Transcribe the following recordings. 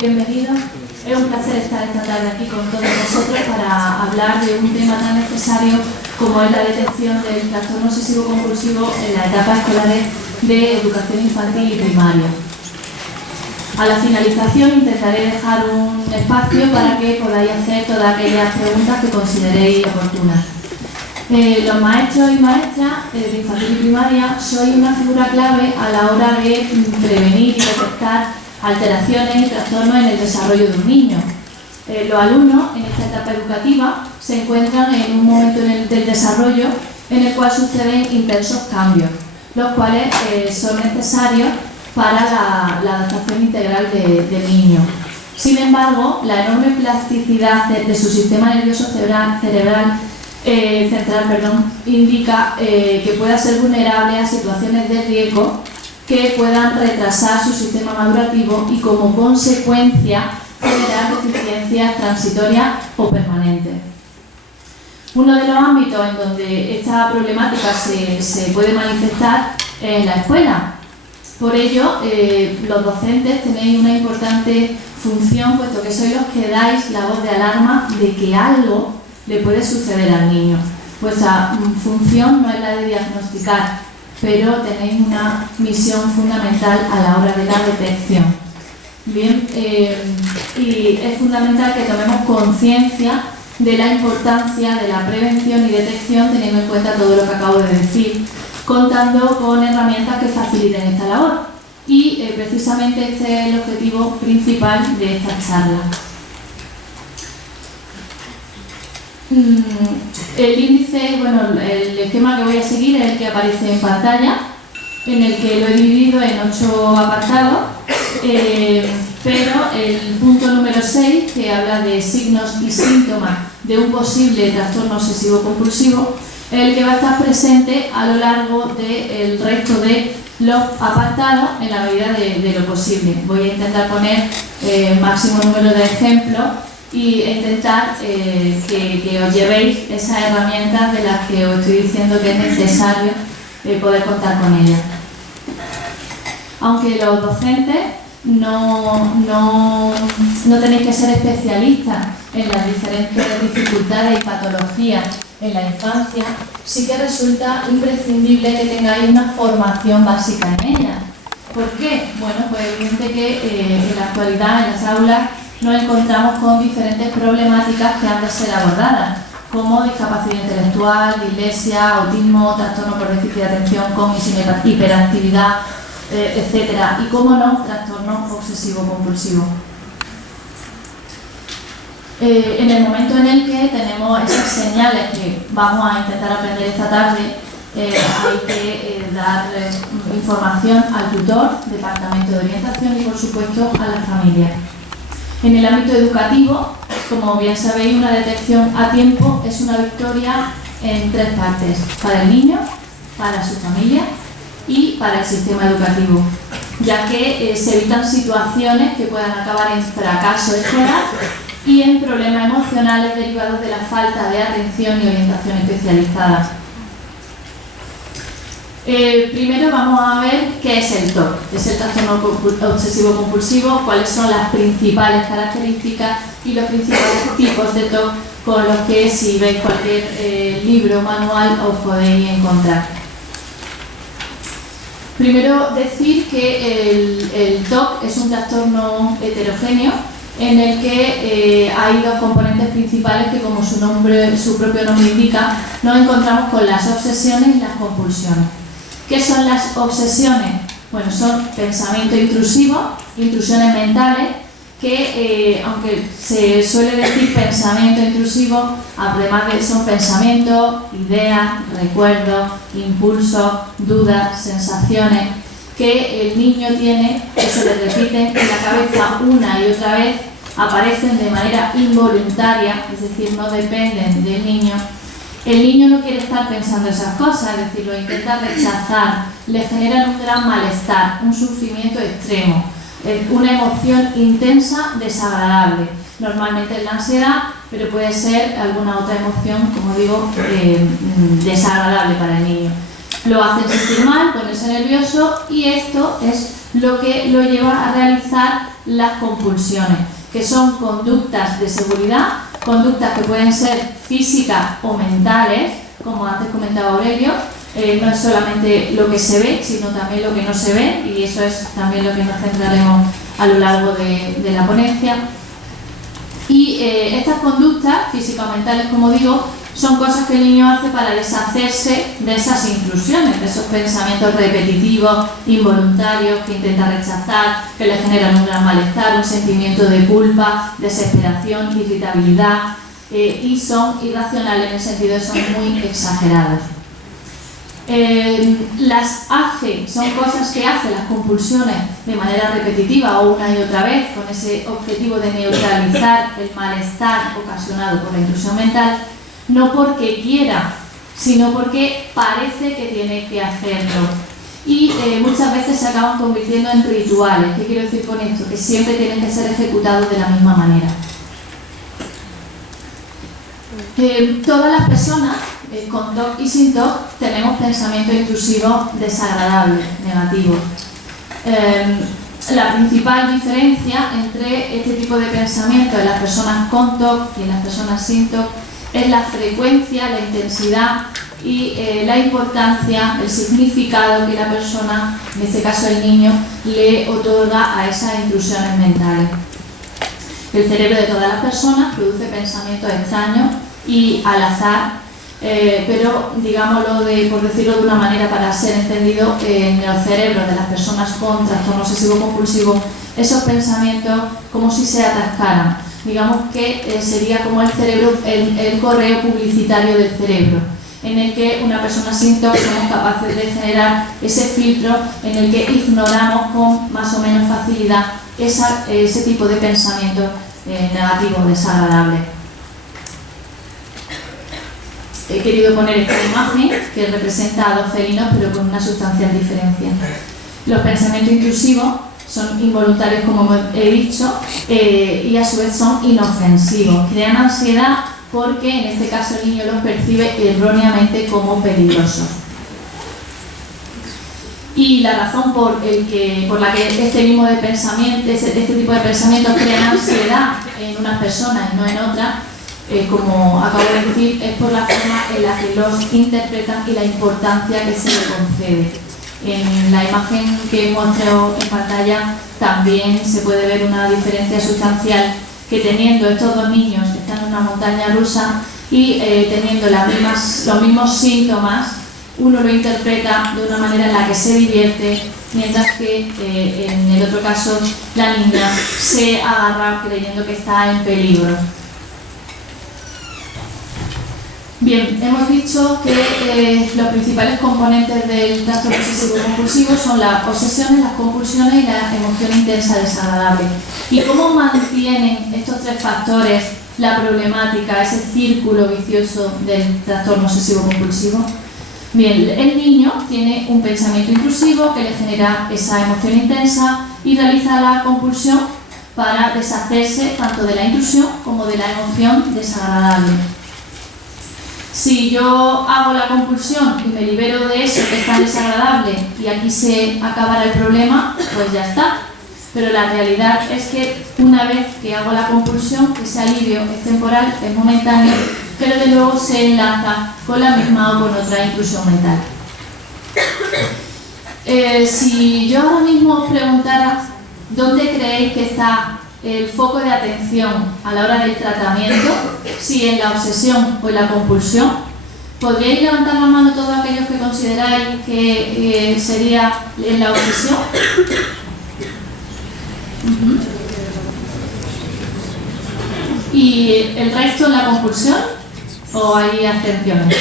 bienvenidos. Es un placer estar esta tarde aquí con todos vosotros para hablar de un tema tan necesario como es la detección del trastorno obsesivo compulsivo en las etapas escolares de educación infantil y primaria. A la finalización intentaré dejar un espacio para que podáis hacer todas aquellas preguntas que consideréis oportunas. Los maestros y maestras de infantil y primaria sois una figura clave a la hora de prevenir y detectar alteraciones y trastornos en el desarrollo de un niño. Los alumnos en esta etapa educativa se encuentran en un momento del desarrollo en el cual suceden intensos cambios, los cuales son necesarios para la adaptación integral del niño. Sin embargo, la enorme plasticidad de su sistema nervioso central indica que pueda ser vulnerable a situaciones de riesgo que puedan retrasar su sistema madurativo y como consecuencia generar deficiencias transitorias o permanentes. Uno de los ámbitos en donde esta problemática se puede manifestar es en la escuela. Por ello, los docentes tenéis una importante función, puesto que sois los que dais la voz de alarma de que algo le puede suceder al niño. Vuestra función no es la de diagnosticar, pero tenéis una misión fundamental a la hora de la detección. Bien, y es fundamental que tomemos conciencia de la importancia de la prevención y detección, teniendo en cuenta todo lo que acabo de decir, contando con herramientas que faciliten esta labor. Y precisamente este es el objetivo principal de esta charla. El índice, el esquema que voy a seguir es el que aparece en pantalla, en el que lo he dividido en 8 apartados, pero el punto número 6, que habla de signos y síntomas de un posible trastorno obsesivo-compulsivo, es el que va a estar presente a lo largo del resto de los apartados en la medida de lo posible. Voy a intentar poner máximo número de ejemplos y intentar que os llevéis esas herramientas de las que os estoy diciendo que es necesario poder contar con ellas. Aunque los docentes no tenéis que ser especialistas en las diferentes dificultades y patologías en la infancia, sí que resulta imprescindible que tengáis una formación básica en ellas. ¿Por qué? Bueno, pues evidente que en la actualidad en las aulas nos encontramos con diferentes problemáticas que han de ser abordadas, como discapacidad intelectual, dislexia, autismo, trastorno por déficit de atención con hiperactividad, etc. Y, cómo no, trastorno obsesivo-compulsivo. En el momento en el que tenemos esas señales que vamos a intentar aprender esta tarde, hay que dar información al tutor, departamento de orientación y, por supuesto, a la familia. En el ámbito educativo, como bien sabéis, una detección a tiempo es una victoria en 3 partes: para el niño, para su familia y para el sistema educativo, ya que se evitan situaciones que puedan acabar en fracaso escolar y en problemas emocionales derivados de la falta de atención y orientación especializada. Primero vamos a ver qué es el TOC, es el trastorno obsesivo-compulsivo, cuáles son las principales características y los principales tipos de TOC con los que, si veis cualquier libro o manual, os podéis encontrar. Primero decir que el TOC es un trastorno heterogéneo en el que hay 2 componentes principales que, como su propio nombre indica, nos encontramos con las obsesiones y las compulsiones. ¿Qué son las obsesiones? Bueno, son pensamientos intrusivos, intrusiones mentales, que aunque se suele decir pensamiento intrusivo, además de son pensamientos, ideas, recuerdos, impulsos, dudas, sensaciones que el niño tiene, que se le repiten en la cabeza una y otra vez, aparecen de manera involuntaria, es decir, no dependen del niño. El niño no quiere estar pensando esas cosas, es decir, lo intenta rechazar, le generan un gran malestar, un sufrimiento extremo, una emoción intensa, desagradable. Normalmente es la ansiedad, pero puede ser alguna otra emoción, como digo, desagradable para el niño. Lo hacen sentir mal, ponerse nervioso, y esto es lo que lo lleva a realizar las compulsiones, que son conductas de seguridad, conductas que pueden ser físicas o mentales, como antes comentaba Aurelio. No es solamente lo que se ve, sino también lo que no se ve, y eso es también lo que nos centraremos a lo largo de la ponencia. Y estas conductas físico-mentales, como digo, son cosas que el niño hace para deshacerse de esas intrusiones, de esos pensamientos repetitivos, involuntarios, que intenta rechazar, que le generan un gran malestar, un sentimiento de culpa, desesperación, irritabilidad, y son irracionales en el sentido de que son muy exagerados. Las hace, son cosas que hace las compulsiones de manera repetitiva o una y otra vez, con ese objetivo de neutralizar el malestar ocasionado por la intrusión mental, no porque quiera, sino porque parece que tiene que hacerlo. Y muchas veces se acaban convirtiendo en rituales. ¿Qué quiero decir con esto? Que siempre tienen que ser ejecutados de la misma manera. Todas las personas, con TOC y sin TOC, tenemos pensamientos intrusivos desagradables, negativos. La principal diferencia entre este tipo de pensamientos en las personas con TOC y en las personas sin TOC es la frecuencia, la intensidad y la importancia, el significado que la persona, en este caso el niño, le otorga a esas intrusiones mentales. El cerebro de todas las personas produce pensamientos extraños y al azar, pero digámoslo por decirlo de una manera para ser entendido, en los cerebros de las personas con trastorno obsesivo-compulsivo, esos pensamientos como si se atascaran. Digamos que sería como el cerebro, el correo publicitario del cerebro, en el que una persona sin TOC somos capaces de generar ese filtro en el que ignoramos con más o menos facilidad ese tipo de pensamientos negativos, desagradables. He querido poner esta imagen que representa a dos felinos pero con una sustancial diferencia. Los pensamientos intrusivos son involuntarios, como he dicho, y a su vez son inofensivos. Crean ansiedad porque en este caso el niño los percibe erróneamente como peligrosos. Y la razón por la que este tipo de pensamientos crean ansiedad en unas personas y no en otras, como acabo de decir, es por la forma en la que los interpretan y la importancia que se le concede. En la imagen que muestro en pantalla también se puede ver una diferencia sustancial, que teniendo estos dos niños que están en una montaña rusa y teniendo los mismos síntomas, uno lo interpreta de una manera en la que se divierte, mientras que en el otro caso la niña se agarra creyendo que está en peligro. Bien, hemos dicho que los principales componentes del trastorno obsesivo-compulsivo son las obsesiones, las compulsiones y la emoción intensa desagradable. ¿Y cómo mantienen estos tres factores la problemática, ese círculo vicioso del trastorno obsesivo-compulsivo? Bien, el niño tiene un pensamiento intrusivo que le genera esa emoción intensa y realiza la compulsión para deshacerse tanto de la intrusión como de la emoción desagradable. Si yo hago la compulsión y me libero de eso que es tan desagradable y aquí se acabará el problema, pues ya está. Pero la realidad es que una vez que hago la compulsión, ese alivio es temporal, es momentáneo, pero de luego se enlaza con la misma o con otra intrusión mental. Si yo ahora mismo os preguntara dónde creéis que está el foco de atención a la hora del tratamiento, si en la obsesión o en la compulsión, ¿podríais levantar la mano todos aquellos que consideráis que sería en la obsesión? ¿Y el resto en la compulsión? ¿O hay abstenciones?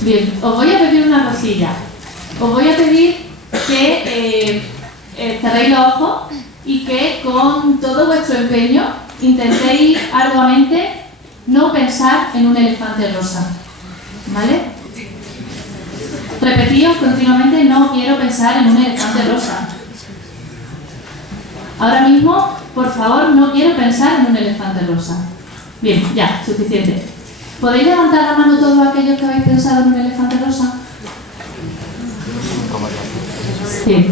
Bien, os voy a pedir una cosilla. Os voy a pedir que cerréis los ojos y que con todo vuestro empeño intentéis arduamente no pensar en un elefante rosa. ¿Vale? Repetíos continuamente: no quiero pensar en un elefante rosa. Ahora mismo, por favor, no quiero pensar en un elefante rosa. Bien, ya, suficiente. ¿Podéis levantar la mano todos aquellos que habéis pensado en un elefante rosa? Sí.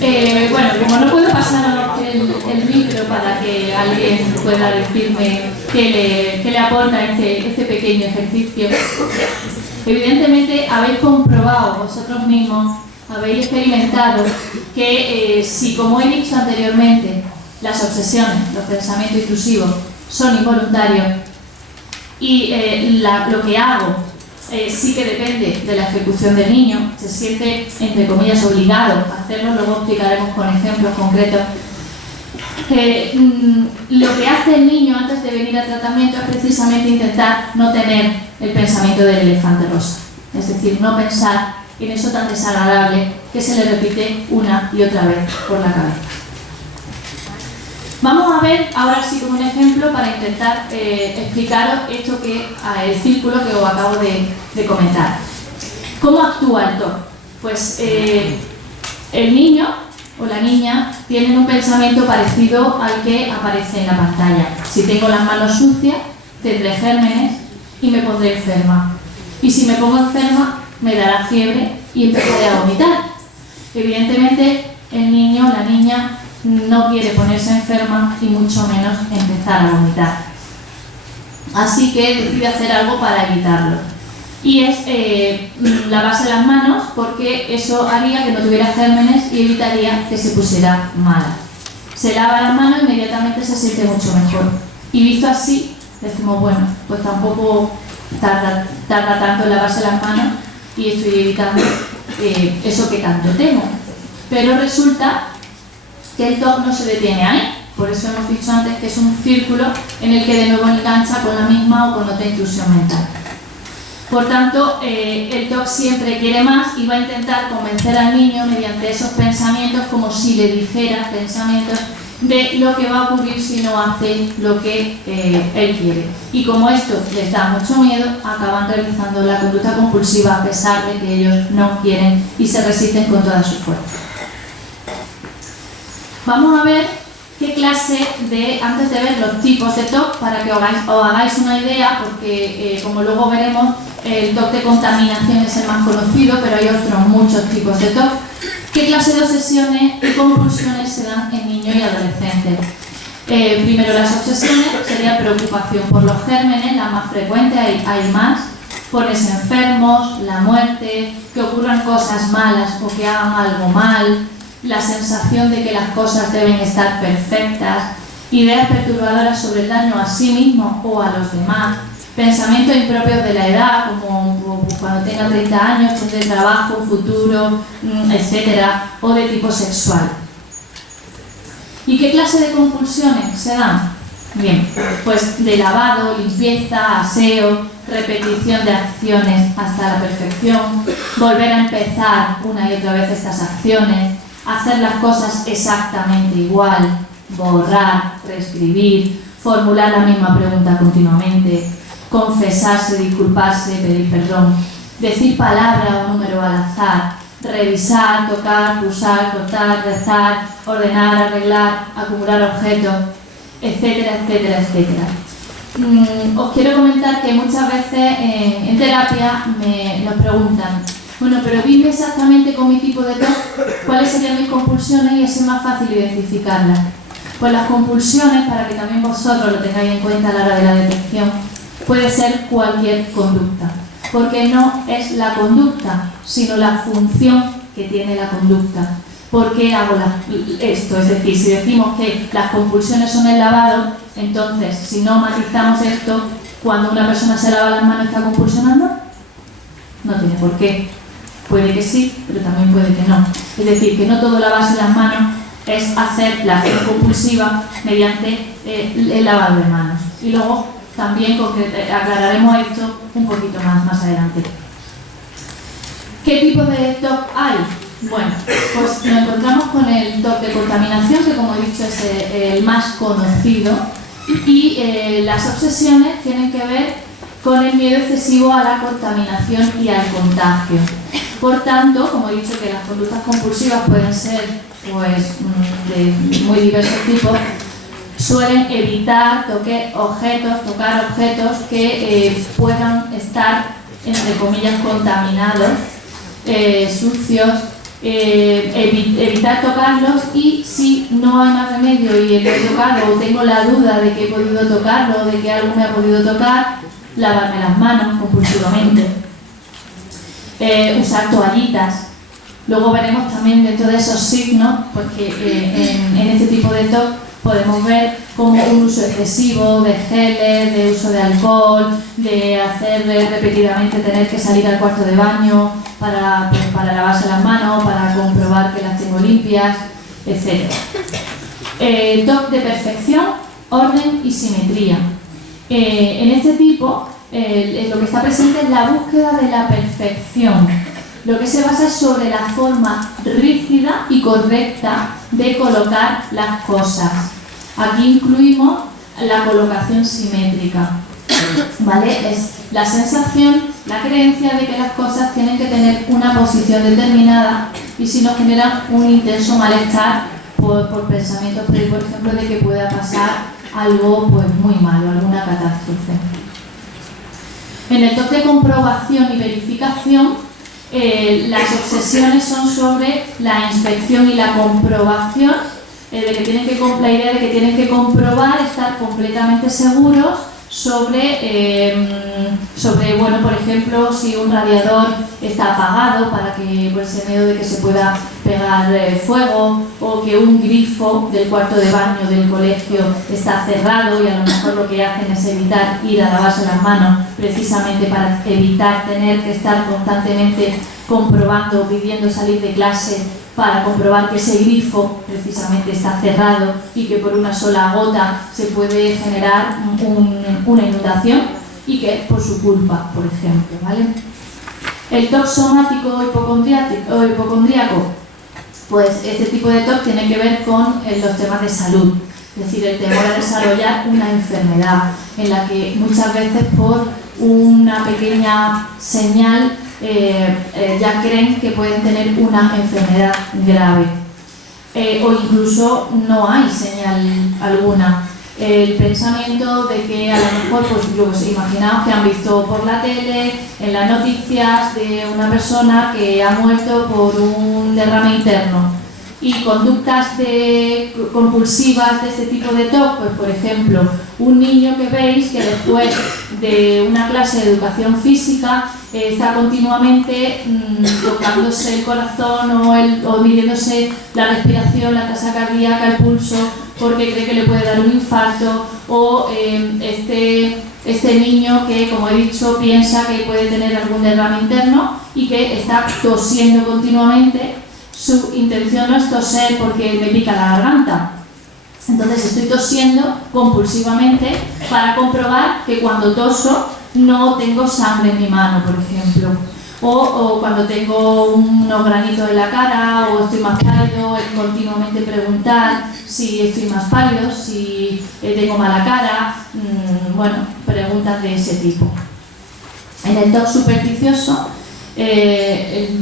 Bueno, como no puedo pasar el micro para que alguien pueda decirme qué le aporta este pequeño ejercicio, evidentemente habéis comprobado vosotros mismos, habéis experimentado que si, como he dicho anteriormente, las obsesiones, los pensamientos intrusivos son involuntarios y lo que hago sí que depende de la ejecución del niño, se siente, entre comillas, obligado a hacerlo, luego explicaremos con ejemplos concretos. Lo que hace el niño antes de venir al tratamiento es precisamente intentar no tener el pensamiento del elefante rosa, es decir, no pensar en eso tan desagradable que se le repite una y otra vez por la cabeza. Vamos a ver ahora sí como un ejemplo para intentar explicaros esto el círculo que os acabo de comentar. ¿Cómo actúa el TOC? Pues el niño o la niña tienen un pensamiento parecido al que aparece en la pantalla. Si tengo las manos sucias, tendré gérmenes y me pondré enferma. Y si me pongo enferma, me dará fiebre y empezaré a vomitar. Evidentemente, el niño o la niña no quiere ponerse enferma y mucho menos empezar a vomitar. Así que decide hacer algo para evitarlo. Y es lavarse las manos, porque eso haría que no tuviera gérmenes y evitaría que se pusiera mala. Se lava las manos y inmediatamente se siente mucho mejor. Y visto así, decimos, bueno, pues tampoco tarda tanto en lavarse las manos y estoy evitando eso que tanto temo. Pero resulta que el TOC no se detiene ahí, por eso hemos dicho antes que es un círculo en el que de nuevo engancha con la misma o con otra intrusión mental. Por tanto, el TOC siempre quiere más y va a intentar convencer al niño mediante esos pensamientos, como si le dijera pensamientos de lo que va a ocurrir si no hace lo que él quiere. Y como esto les da mucho miedo, acaban realizando la conducta compulsiva a pesar de que ellos no quieren y se resisten con toda su fuerza. Vamos a ver qué clase antes de ver los tipos de TOC, para que os hagáis una idea, porque como luego veremos, el TOC de contaminación es el más conocido, pero hay otros muchos tipos de TOC. ¿Qué clase de obsesiones y compulsiones se dan en niños y adolescentes? Primero, las obsesiones sería preocupación por los gérmenes, la más frecuente, hay más, ponerse enfermos, la muerte, que ocurran cosas malas o que hagan algo mal, la sensación de que las cosas deben estar perfectas, ideas perturbadoras sobre el daño a sí mismo o a los demás, pensamientos impropios de la edad, como cuando tenga 30 años, tendré trabajo, futuro, etcétera, o de tipo sexual. ¿Y qué clase de compulsiones se dan? Bien, pues de lavado, limpieza, aseo, repetición de acciones hasta la perfección, volver a empezar una y otra vez estas acciones, hacer las cosas exactamente igual, borrar, reescribir, formular la misma pregunta continuamente, confesarse, disculparse, pedir perdón, decir palabra o número al azar, revisar, tocar, pulsar, cortar, rezar, ordenar, arreglar, acumular objetos, etcétera, etcétera, etcétera. Os quiero comentar que muchas veces en terapia nos preguntan, bueno, pero dime exactamente con mi tipo de TOC cuáles serían mis compulsiones y así es más fácil identificarlas. Pues las compulsiones, para que también vosotros lo tengáis en cuenta a la hora de la detección, puede ser cualquier conducta, porque no es la conducta, sino la función que tiene la conducta. ¿Por qué hago esto? Es decir, si decimos que las compulsiones son el lavado, entonces, si no matizamos esto, cuando una persona se lava las manos está compulsionando, no tiene por qué. Puede que sí, pero también puede que no. Es decir, que no todo lavarse las manos es hacer la acción compulsiva mediante el lavado de manos. Y luego también aclararemos esto un poquito más adelante. ¿Qué tipo de TOC hay? Bueno, pues nos encontramos con el TOC de contaminación, que como he dicho es el más conocido, y las obsesiones tienen que ver con el miedo excesivo a la contaminación y al contagio. Por tanto, como he dicho que las conductas compulsivas pueden ser pues, de muy diversos tipos, suelen evitar tocar objetos que puedan estar, entre comillas, contaminados, sucios, evitar tocarlos, y si no hay más remedio y he de tocarlo o tengo la duda de que he podido tocarlo o de que algo me ha podido tocar, lavarme las manos compulsivamente, usar toallitas. Luego veremos también dentro de esos signos, porque en este tipo de TOC podemos ver como un uso excesivo de geles, de uso de alcohol, de hacer repetidamente tener que salir al cuarto de baño para lavarse las manos, para comprobar que las tengo limpias, etc. TOC de perfección, orden y simetría. En este tipo, lo que está presente es la búsqueda de la perfección, lo que se basa sobre la forma rígida y correcta de colocar las cosas. Aquí incluimos la colocación simétrica, ¿vale? Es la sensación, la creencia de que las cosas tienen que tener una posición determinada, y si nos genera un intenso malestar por pensamientos, por ejemplo, de que pueda pasar algo pues muy malo, alguna catástrofe. En el TOC de comprobación y verificación, las obsesiones son sobre la inspección y la comprobación, la idea de que tienen que comprobar, estar completamente seguros sobre, bueno, por ejemplo, si un radiador está apagado para que, por ese miedo de que se pueda pegar fuego, o que un grifo del cuarto de baño del colegio está cerrado y a lo mejor lo que hacen es evitar ir a lavarse las manos precisamente para evitar tener que estar constantemente comprobando o pidiendo salir de clase para comprobar que ese grifo precisamente está cerrado y que por una sola gota se puede generar una inundación y que es por su culpa, por ejemplo, ¿vale? El TOC somático o hipocondríaco, pues este tipo de TOC tiene que ver con los temas de salud, es decir, el temor a desarrollar una enfermedad en la que muchas veces por una pequeña señal ya creen que pueden tener una enfermedad grave, o incluso no hay señal alguna. El pensamiento de que a lo mejor, pues imaginaos que han visto por la tele, en las noticias, de una persona que ha muerto por un derrame interno, y conductas compulsivas de este tipo de TOC, pues por ejemplo, un niño que veis que después de una clase de educación física está continuamente tocándose el corazón o midiéndose la respiración, la tasa cardíaca, el pulso, porque cree que le puede dar un infarto, o este niño que, como he dicho, piensa que puede tener algún derrame interno y que está tosiendo continuamente. Su intención no es toser porque me pica la garganta, entonces estoy tosiendo compulsivamente para comprobar que cuando toso no tengo sangre en mi mano, por ejemplo, o cuando tengo unos granitos en la cara o estoy más pálido, continuamente preguntar si estoy más pálido, si tengo mala cara, bueno, preguntas de ese tipo. En el TOC supersticioso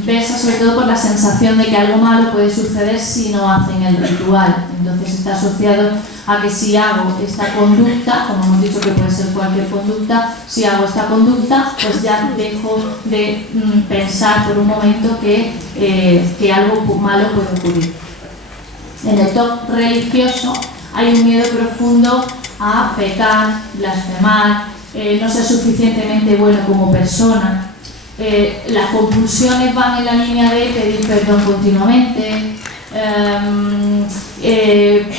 pesa sobre todo por la sensación de que algo malo puede suceder si no hacen el ritual. Entonces está asociado a que si hago esta conducta, como hemos dicho que puede ser cualquier conducta, si hago esta conducta, pues ya dejo de pensar por un momento que algo malo puede ocurrir. En el TOC religioso hay un miedo profundo a pecar, blasfemar, no ser suficientemente bueno como persona. Las compulsiones van en la línea de pedir perdón continuamente,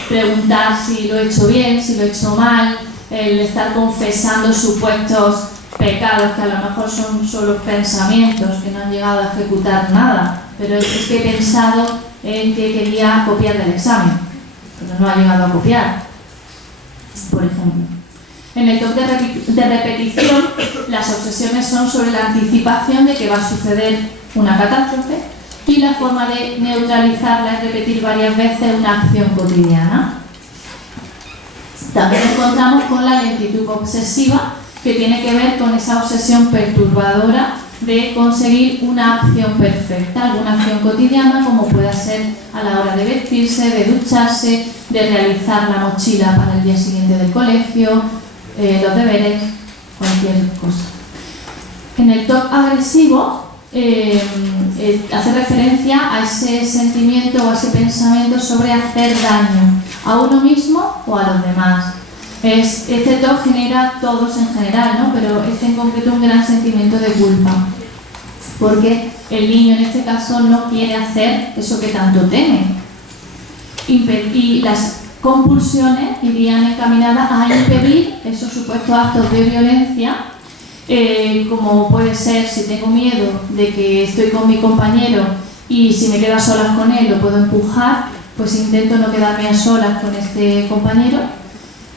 preguntar si lo he hecho bien, si lo he hecho mal, el estar confesando supuestos pecados que a lo mejor son solo pensamientos que no han llegado a ejecutar nada, pero es que he pensado en que quería copiar del examen, pero no ha llegado a copiar, por ejemplo. En el TOC de repetición, las obsesiones son sobre la anticipación de que va a suceder una catástrofe, y la forma de neutralizarla es repetir varias veces una acción cotidiana. También encontramos con la lentitud obsesiva, que tiene que ver con esa obsesión perturbadora de conseguir una acción perfecta, alguna acción cotidiana, como pueda ser a la hora de vestirse, de ducharse, de realizar la mochila para el día siguiente del colegio, los deberes, cualquier cosa. En el TOC agresivo hace referencia a ese sentimiento o a ese pensamiento sobre hacer daño a uno mismo o a los demás. Este TOC genera todos en general, ¿no? Pero este en concreto un gran sentimiento de culpa, porque el niño en este caso no quiere hacer eso que tanto teme. Y las compulsiones irían encaminadas a impedir esos supuestos actos de violencia, como puede ser si tengo miedo de que estoy con mi compañero y si me quedo a solas con él lo puedo empujar, pues intento no quedarme a solas con este compañero.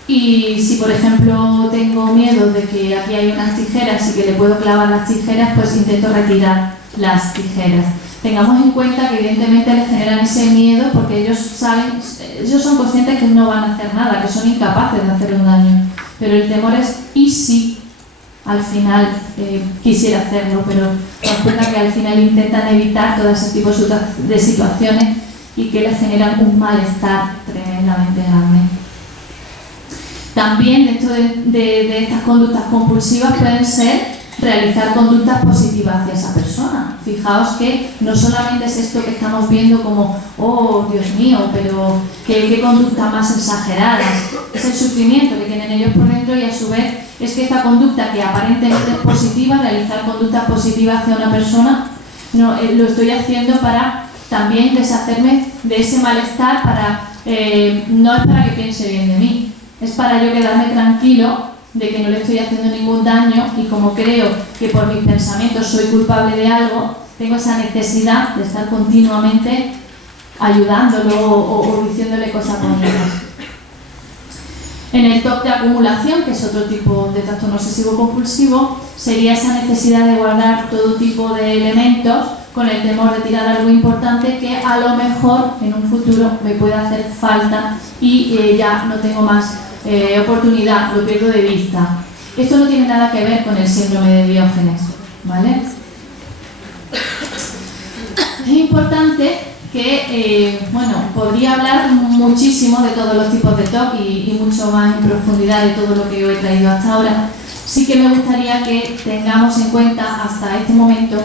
Y si por ejemplo tengo miedo de que aquí hay unas tijeras y que le puedo clavar las tijeras, pues intento retirar las tijeras. Tengamos en cuenta que evidentemente les generan ese miedo porque ellos son conscientes que no van a hacer nada, que son incapaces de hacer un daño. Pero el temor es, ¿y si al final quisiera hacerlo? Pero nos cuenta que al final intentan evitar todo ese tipo de situaciones y que les generan un malestar tremendamente grande. También dentro de estas conductas compulsivas pueden ser realizar conductas positivas hacia esa persona. Fijaos que no solamente es esto que estamos viendo como, oh Dios mío, pero qué conducta más exagerada. Es el sufrimiento que tienen ellos por dentro y a su vez es que esta conducta que aparentemente es positiva, realizar conductas positivas hacia una persona, no, lo estoy haciendo para también deshacerme de ese malestar, no es para que piense bien de mí, es para yo quedarme tranquilo de que no le estoy haciendo ningún daño y como creo que por mis pensamientos soy culpable de algo, tengo esa necesidad de estar continuamente ayudándolo o diciéndole cosas bonitas. En el TOC de acumulación, que es otro tipo de trastorno obsesivo compulsivo, sería esa necesidad de guardar todo tipo de elementos con el temor de tirar algo importante que a lo mejor en un futuro me pueda hacer falta y ya no tengo más oportunidad, lo pierdo de vista. Esto no tiene nada que ver con el síndrome de Diógenes, ¿vale? Es importante que, podría hablar muchísimo de todos los tipos de TOC y mucho más en profundidad de todo lo que yo he traído hasta ahora. Sí que me gustaría que tengamos en cuenta hasta este momento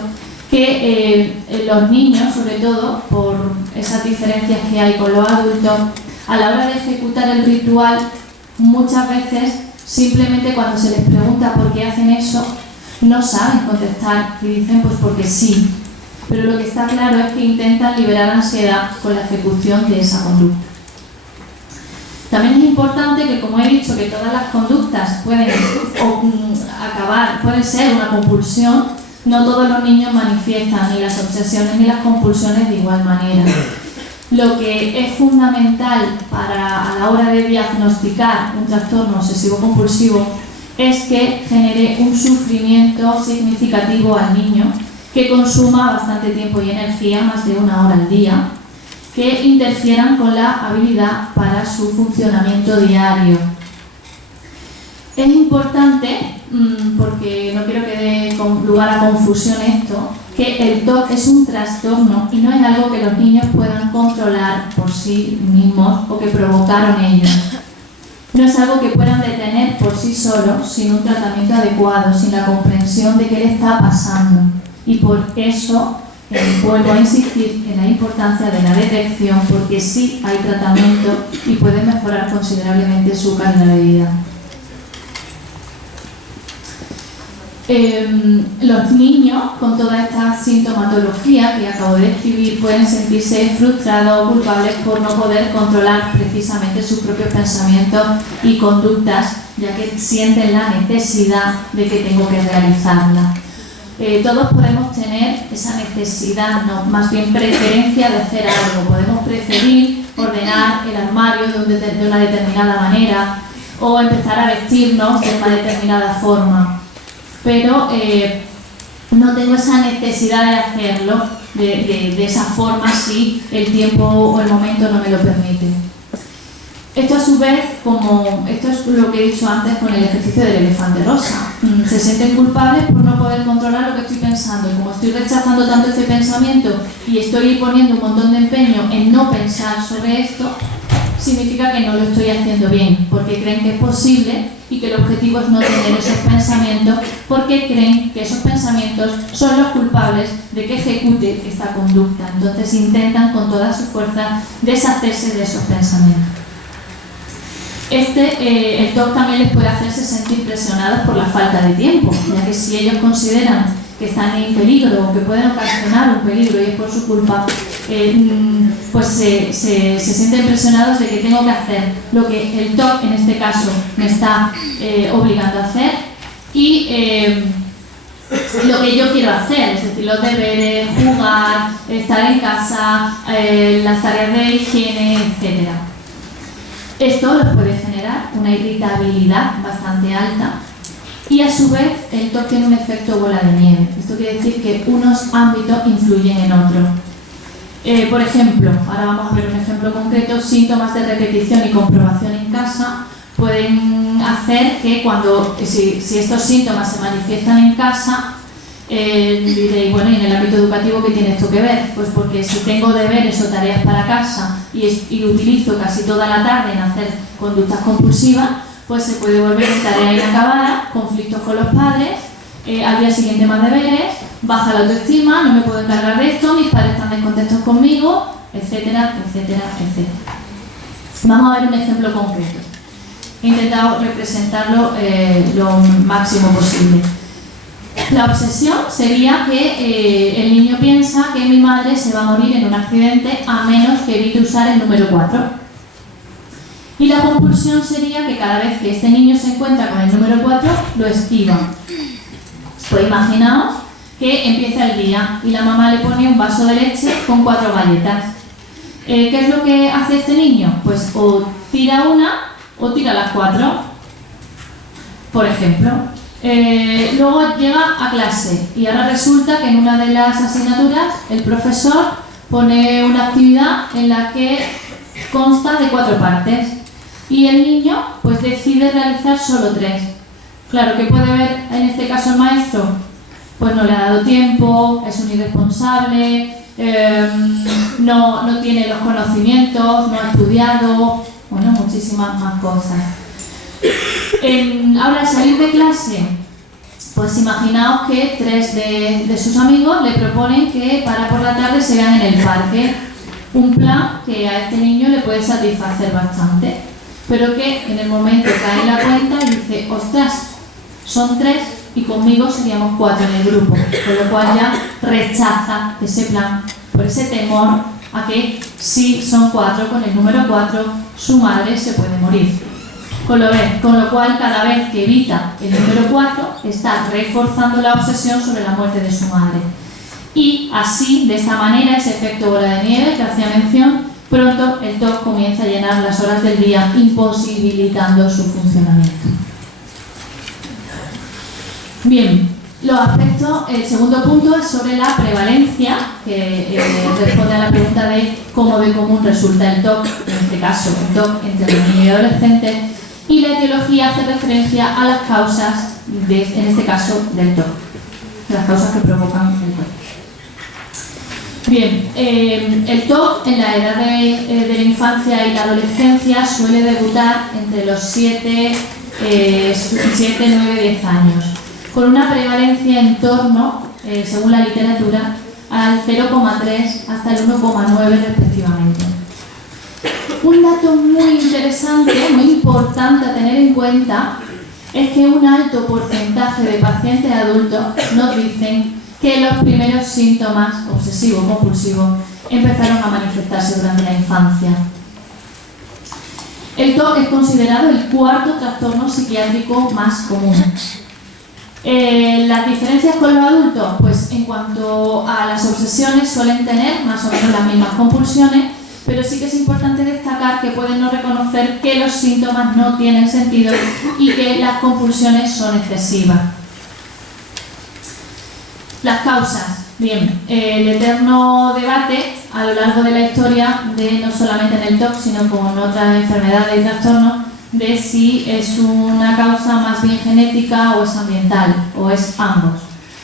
que los niños, sobre todo, por esas diferencias que hay con los adultos, a la hora de ejecutar el ritual, muchas veces, simplemente cuando se les pregunta por qué hacen eso, no saben contestar y dicen pues porque sí. Pero lo que está claro es que intentan liberar ansiedad con la ejecución de esa conducta. También es importante que, como he dicho, que todas las conductas pueden ser una compulsión, no todos los niños manifiestan ni las obsesiones ni las compulsiones de igual manera. Lo que es fundamental a la hora de diagnosticar un trastorno obsesivo-compulsivo es que genere un sufrimiento significativo al niño, que consuma bastante tiempo y energía, más de 1 hora al día, que interfieran con la habilidad para su funcionamiento diario. Es importante, porque no quiero que dé lugar a confusión esto, que el TOC es un trastorno y no es algo que los niños puedan controlar por sí mismos o que provocaron ellos. No es algo que puedan detener por sí solos sin un tratamiento adecuado, sin la comprensión de qué le está pasando. Y por eso vuelvo a insistir en la importancia de la detección, porque sí hay tratamiento y puede mejorar considerablemente su calidad de vida. Los niños con toda esta sintomatología que acabo de describir pueden sentirse frustrados o culpables por no poder controlar precisamente sus propios pensamientos y conductas, ya que sienten la necesidad de que tengo que realizarla. Todos podemos tener esa necesidad, no, más bien preferencia de hacer algo. Podemos preferir ordenar el armario de una determinada manera o empezar a vestirnos de una determinada forma. Pero no tengo esa necesidad de hacerlo de esa forma si el tiempo o el momento no me lo permite. Esto a su vez, esto es lo que he dicho antes con el ejercicio del elefante rosa. Se sienten culpables por no poder controlar lo que estoy pensando. Y como estoy rechazando tanto este pensamiento y estoy poniendo un montón de empeño en no pensar sobre esto, significa que no lo estoy haciendo bien, porque creen que es posible y que el objetivo es no tener esos pensamientos, porque creen que esos pensamientos son los culpables de que ejecute esta conducta. Entonces intentan con toda su fuerza deshacerse de esos pensamientos. El TOC también les puede hacerse sentir presionados por la falta de tiempo, ya que si ellos consideran que están en peligro o que pueden ocasionar un peligro y es por su culpa, pues se sienten presionados de que tengo que hacer lo que el TOC en este caso me está obligando a hacer y lo que yo quiero hacer, es decir, los deberes, jugar, estar en casa, las tareas de higiene, etc. Esto les puede generar una irritabilidad bastante alta y a su vez el TOC tiene un efecto bola de nieve. Esto quiere decir que unos ámbitos influyen en otros. Por ejemplo, ahora vamos a ver un ejemplo concreto, síntomas de repetición y comprobación en casa pueden hacer que si estos síntomas se manifiestan en casa, diréis, bueno, ¿y en el ámbito educativo qué tiene esto que ver? Pues porque si tengo deberes o tareas para casa y utilizo casi toda la tarde en hacer conductas compulsivas, pues se puede volver en tarea inacabada, conflictos con los padres, al día siguiente más deberes, baja la autoestima, no me puedo encargar de esto, mis padres están descontentos conmigo, etcétera, etcétera, etcétera. Vamos a ver un ejemplo concreto. He intentado representarlo lo máximo posible. La obsesión sería que el niño piensa que mi madre se va a morir en un accidente a menos que evite usar el número 4. Y la compulsión sería que cada vez que este niño se encuentra con el número 4, lo esquiva. Pues imaginaos que empieza el día y la mamá le pone un vaso de leche con 4 galletas. ¿Qué es lo que hace este niño? Pues o tira una o tira las 4, por ejemplo. Luego llega a clase y ahora resulta que en una de las asignaturas el profesor pone una actividad en la que consta de 4 partes y el niño pues decide realizar solo 3. Claro, ¿qué puede ver en este caso el maestro? Pues no le ha dado tiempo, es un irresponsable, no tiene los conocimientos, no ha estudiado, bueno, muchísimas más cosas. Ahora, al salir de clase, pues imaginaos que 3 de sus amigos le proponen que para por la tarde se vean en el parque. Un plan que a este niño le puede satisfacer bastante, pero que en el momento cae en la cuenta y dice, ostras, son 3 y conmigo seríamos 4 en el grupo, con lo cual ya rechaza ese plan por ese temor a que si son 4, con el número 4 su madre se puede morir. Con lo cual cada vez que evita el número 4 está reforzando la obsesión sobre la muerte de su madre. Y así, de esta manera, ese efecto bola de nieve que hacía mención, pronto el TOC comienza a llenar las horas del día, imposibilitando su funcionamiento. Bien, los aspectos, el segundo punto es sobre la prevalencia, que responde a la pregunta de cómo de común resulta el TOC, en este caso el TOC entre los niños y adolescentes, y la etiología hace referencia a las causas, en este caso, del TOC, las causas que provocan el TOC. Bien, el TOC en la edad de la infancia y la adolescencia suele debutar entre los 7, 9, 10 años, con una prevalencia en torno, según la literatura, al 0,3 hasta el 1,9 respectivamente. Un dato muy interesante, muy importante a tener en cuenta, es que un alto porcentaje de pacientes adultos nos dicen que los primeros síntomas obsesivo-compulsivos empezaron a manifestarse durante la infancia. El TOC es considerado el 4º trastorno psiquiátrico más común. Las diferencias con los adultos, pues en cuanto a las obsesiones suelen tener más o menos las mismas compulsiones, pero sí que es importante destacar que pueden no reconocer que los síntomas no tienen sentido y que las compulsiones son excesivas. Las causas. Bien, el eterno debate a lo largo de la historia, no solamente en el TOC, sino con otras enfermedades y trastornos, de si es una causa más bien genética o es ambiental, o es ambos.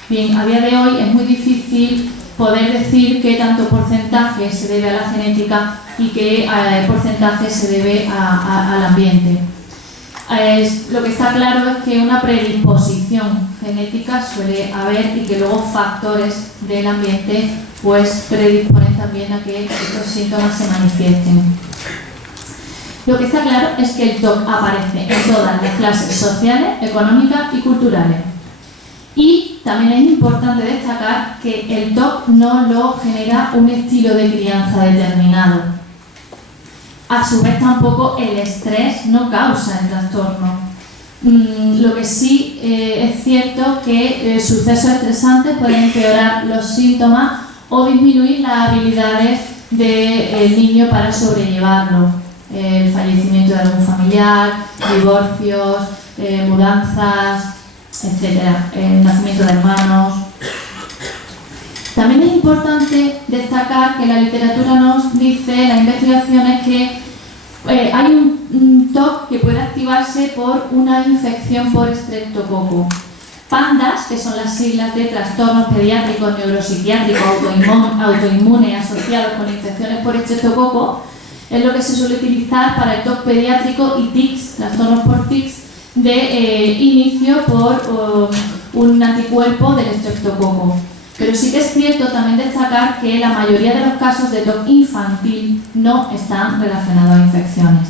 Bien, a día de hoy es muy difícil poder decir qué tanto porcentaje se debe a la genética y qué porcentaje se debe al ambiente. Lo que está claro es que una predisposición genética suele haber y que luego factores del ambiente pues predisponen también a que estos síntomas se manifiesten. Lo que está claro es que el TOC aparece en todas las clases sociales, económicas y culturales. Y también es importante destacar que el TOC no lo genera un estilo de crianza determinado. A su vez tampoco el estrés no causa el trastorno. Lo que sí es cierto que sucesos estresantes pueden empeorar los síntomas o disminuir las habilidades del niño para sobrellevarlo. El fallecimiento de algún familiar, divorcios, mudanzas, etcétera, el nacimiento de hermanos. También es importante destacar que la literatura nos dice, las investigaciones, que hay un TOC que puede activarse por una infección por estreptococo. PANDAS, que son las siglas de trastornos pediátricos, neuropsiquiátricos, autoinmunes asociados con infecciones por estreptococo, es lo que se suele utilizar para el TOC pediátrico, y tics, trastornos por tics, de inicio por un anticuerpo del estreptococo. Pero sí que es cierto también destacar que la mayoría de los casos de TOC infantil no están relacionados a infecciones.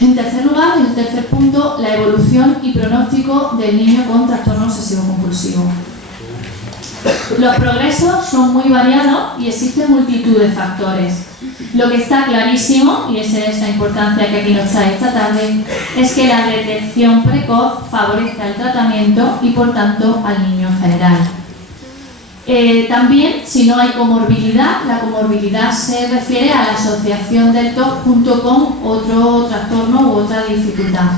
En tercer lugar, en el tercer punto, la evolución y pronóstico del niño con trastorno obsesivo-compulsivo. Los progresos son muy variados y existen multitud de factores. Lo que está clarísimo, y esa es la importancia que aquí nos trae esta tarde, es que la detección precoz favorece al tratamiento y por tanto al niño en general. También, si no hay comorbilidad, la comorbilidad se refiere a la asociación del TOC junto con otro trastorno u otra dificultad.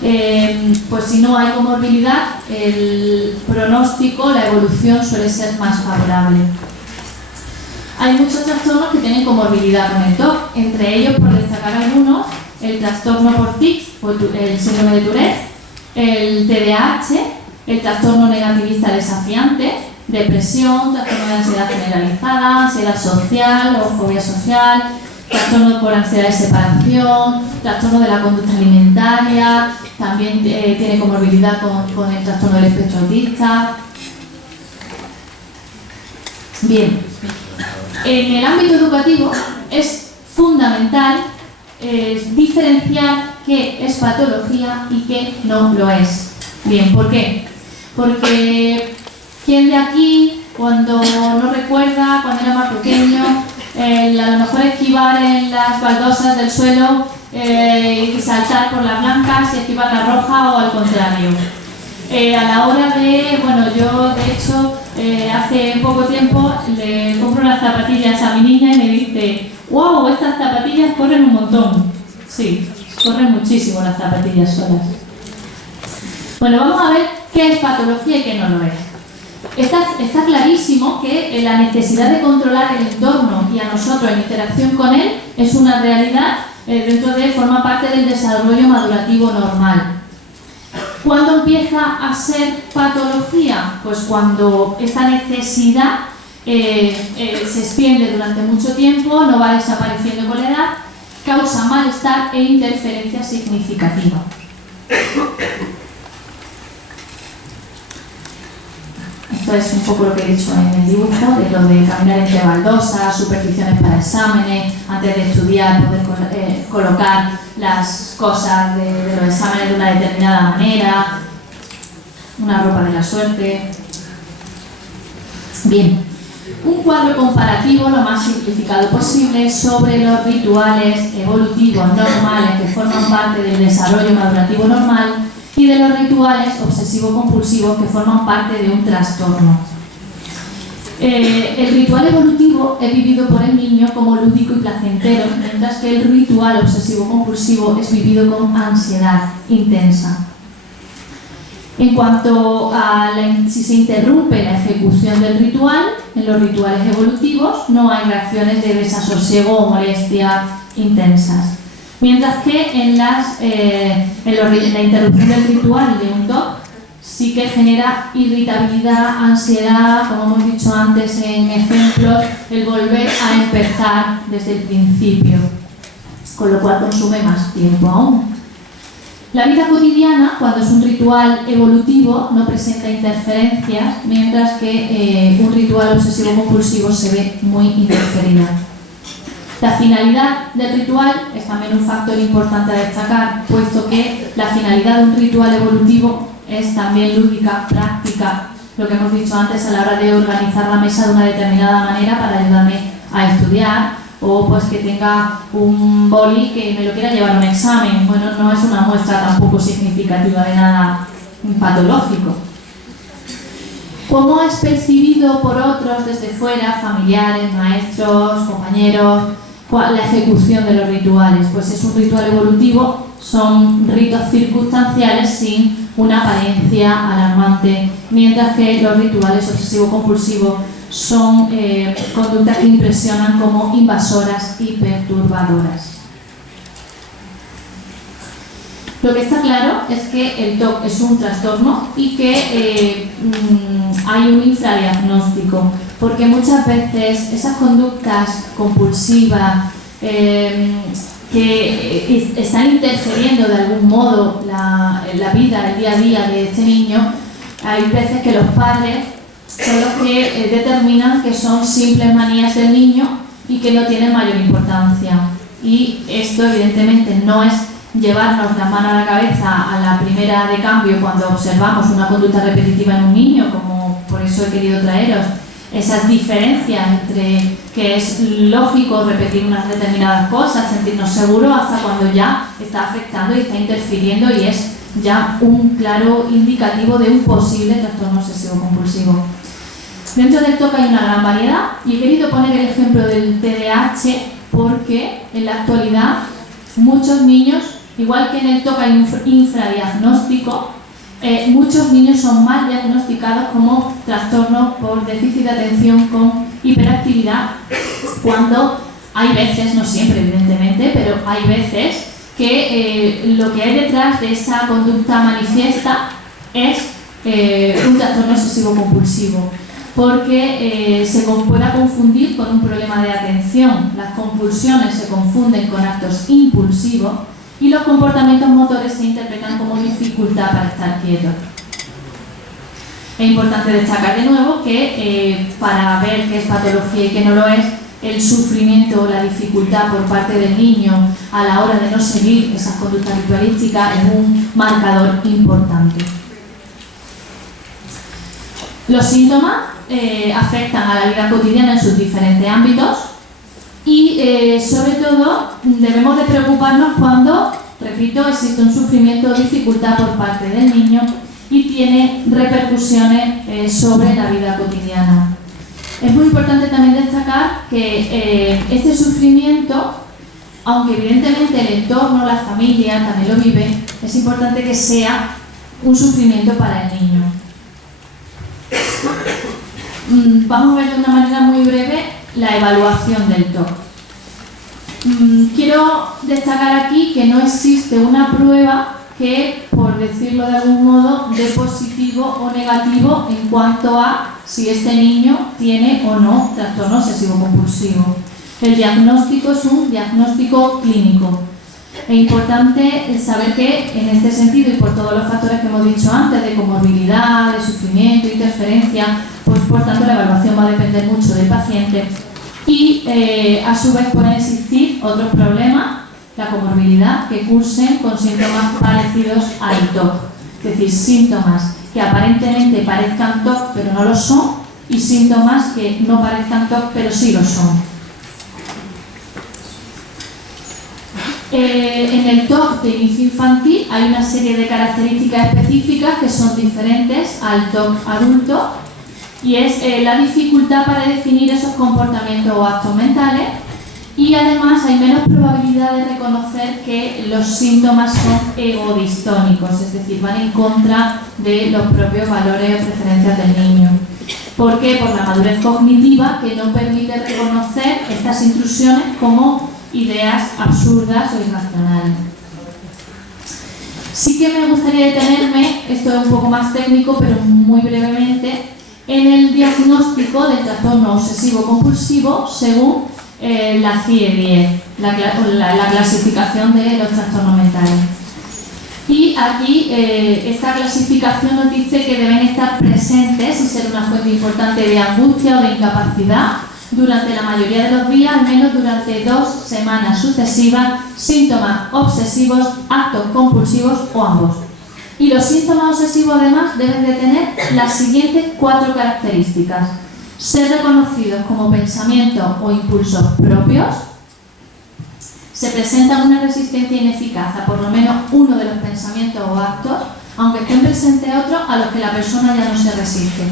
Pues si no hay comorbilidad, el pronóstico, la evolución suele ser más favorable. Hay muchos trastornos que tienen comorbilidad con el TOC, entre ellos, por destacar algunos, el trastorno por tics, el síndrome de Tourette, el TDAH, el trastorno negativista desafiante, depresión, trastorno de ansiedad generalizada, ansiedad social o fobia social, trastorno por ansiedad de separación, trastorno de la conducta alimentaria, también tiene comorbilidad con el trastorno del espectro autista. Bien, en el ámbito educativo es fundamental diferenciar qué es patología y qué no lo es. Bien, ¿por qué? Porque ¿quién de aquí, cuando no recuerda, cuando era más pequeño, a lo mejor esquivar en las baldosas del suelo y saltar por las blancas y esquivar la roja, o al contrario? A la hora de, bueno, yo de hecho hace poco tiempo le compro unas zapatillas a mi niña y me dice: ¡wow! Estas zapatillas corren un montón. Sí, corren muchísimo las zapatillas solas. Bueno, vamos a ver qué es patología y qué no lo es. Está clarísimo que la necesidad de controlar el entorno y a nosotros en interacción con él es una realidad forma parte del desarrollo madurativo normal. ¿Cuándo empieza a ser patología? Pues cuando esta necesidad se extiende durante mucho tiempo, no va desapareciendo con la edad, causa malestar e interferencia significativa. Esto es un poco lo que he dicho en el dibujo, de lo de caminar entre baldosas, supersticiones para exámenes, antes de estudiar poder colocar las cosas de los exámenes de una determinada manera, una ropa de la suerte. Bien, un cuadro comparativo lo más simplificado posible sobre los rituales evolutivos normales que forman parte del desarrollo madurativo normal y de los rituales obsesivo-compulsivos que forman parte de un trastorno. El ritual evolutivo es vivido por el niño como lúdico y placentero, mientras que el ritual obsesivo-compulsivo es vivido con ansiedad intensa. En cuanto a si se interrumpe la ejecución del ritual, en los rituales evolutivos no hay reacciones de desasosiego o molestia intensas. Mientras que en la interrupción del ritual de un TOC sí que genera irritabilidad, ansiedad, como hemos dicho antes en ejemplos, el volver a empezar desde el principio, con lo cual consume más tiempo aún. La vida cotidiana, cuando es un ritual evolutivo, no presenta interferencias, mientras que un ritual obsesivo-compulsivo se ve muy interferida. La finalidad del ritual es también un factor importante a destacar, puesto que la finalidad de un ritual evolutivo es también lúdica, práctica, lo que hemos dicho antes a la hora de organizar la mesa de una determinada manera para ayudarme a estudiar, o pues que tenga un boli que me lo quiera llevar a un examen. Bueno, no es una muestra tampoco significativa de nada patológico. ¿Cómo es percibido por otros desde fuera, familiares, maestros, compañeros, la ejecución de los rituales? Pues es un ritual evolutivo, son ritos circunstanciales sin una apariencia alarmante, mientras que los rituales obsesivo-compulsivos son conductas que impresionan como invasoras y perturbadoras. Lo que está claro es que el TOC es un trastorno y que hay un infradiagnóstico, porque muchas veces esas conductas compulsivas que están interfiriendo de algún modo la vida, el día a día de este niño, hay veces que los padres son los que determinan que son simples manías del niño y que no tienen mayor importancia. Y esto evidentemente no es llevarnos la mano a la cabeza a la primera de cambio cuando observamos una conducta repetitiva en un niño, como por eso he querido traeros esas diferencias entre que es lógico repetir unas determinadas cosas, sentirnos seguros, hasta cuando ya está afectando y está interfiriendo y es ya un claro indicativo de un posible trastorno obsesivo-compulsivo. Dentro del TOC hay una gran variedad y he querido poner el ejemplo del TDAH porque en la actualidad muchos niños, igual que en el TOC hay un infradiagnóstico, muchos niños son mal diagnosticados como trastorno por déficit de atención con hiperactividad, cuando hay veces, no siempre evidentemente, pero hay veces que lo que hay detrás de esa conducta manifiesta es un trastorno obsesivo-compulsivo, porque se pueda confundir con un problema de atención. Las compulsiones se confunden con actos impulsivos y los comportamientos motores se interpretan como dificultad para estar quietos. Es importante destacar de nuevo que para ver qué es patología y qué no lo es, el sufrimiento o la dificultad por parte del niño a la hora de no seguir esas conductas ritualísticas es un marcador importante. Los síntomas afectan a la vida cotidiana en sus diferentes ámbitos y sobre todo debemos de preocuparnos cuando, repito, existe un sufrimiento o dificultad por parte del niño y tiene repercusiones sobre la vida cotidiana. Es muy importante también destacar que este sufrimiento, aunque evidentemente el entorno, la familia también lo vive, es importante que sea un sufrimiento para el niño. Vamos a ver de una manera muy breve la evaluación del TOC. Quiero destacar aquí que no existe una prueba que, por decirlo de algún modo, dé positivo o negativo en cuanto a si este niño tiene o no trastorno obsesivo-compulsivo. El diagnóstico es un diagnóstico clínico. Es importante saber que en este sentido y por todos los factores que hemos dicho antes, de comorbilidad, de sufrimiento, interferencia, pues por tanto la evaluación va a depender mucho del paciente y a su vez pueden existir otros problemas, la comorbilidad, que cursen con síntomas parecidos al TOC, es decir, síntomas que aparentemente parezcan TOC pero no lo son y síntomas que no parezcan TOC pero sí lo son. En el TOC de inicio infantil hay una serie de características específicas que son diferentes al TOC adulto y es la dificultad para definir esos comportamientos o actos mentales y además hay menos probabilidad de reconocer que los síntomas son egodistónicos, es decir, van en contra de los propios valores o preferencias del niño. ¿Por qué? Por la madurez cognitiva que no permite reconocer estas intrusiones como ideas absurdas o irracionales. Sí que me gustaría detenerme, esto es un poco más técnico, pero muy brevemente, en el diagnóstico del trastorno obsesivo-compulsivo según la CIE-10, la clasificación de los trastornos mentales. Y aquí esta clasificación nos dice que deben estar presentes y ser una fuente importante de angustia o de incapacidad durante la mayoría de los días, al menos durante 2 semanas sucesivas, síntomas obsesivos, actos compulsivos o ambos. Y los síntomas obsesivos además deben de tener las siguientes 4 características: ser reconocidos como pensamientos o impulsos propios, se presenta una resistencia ineficaz a por lo menos uno de los pensamientos o actos, aunque estén presentes otros a los que la persona ya no se resiste.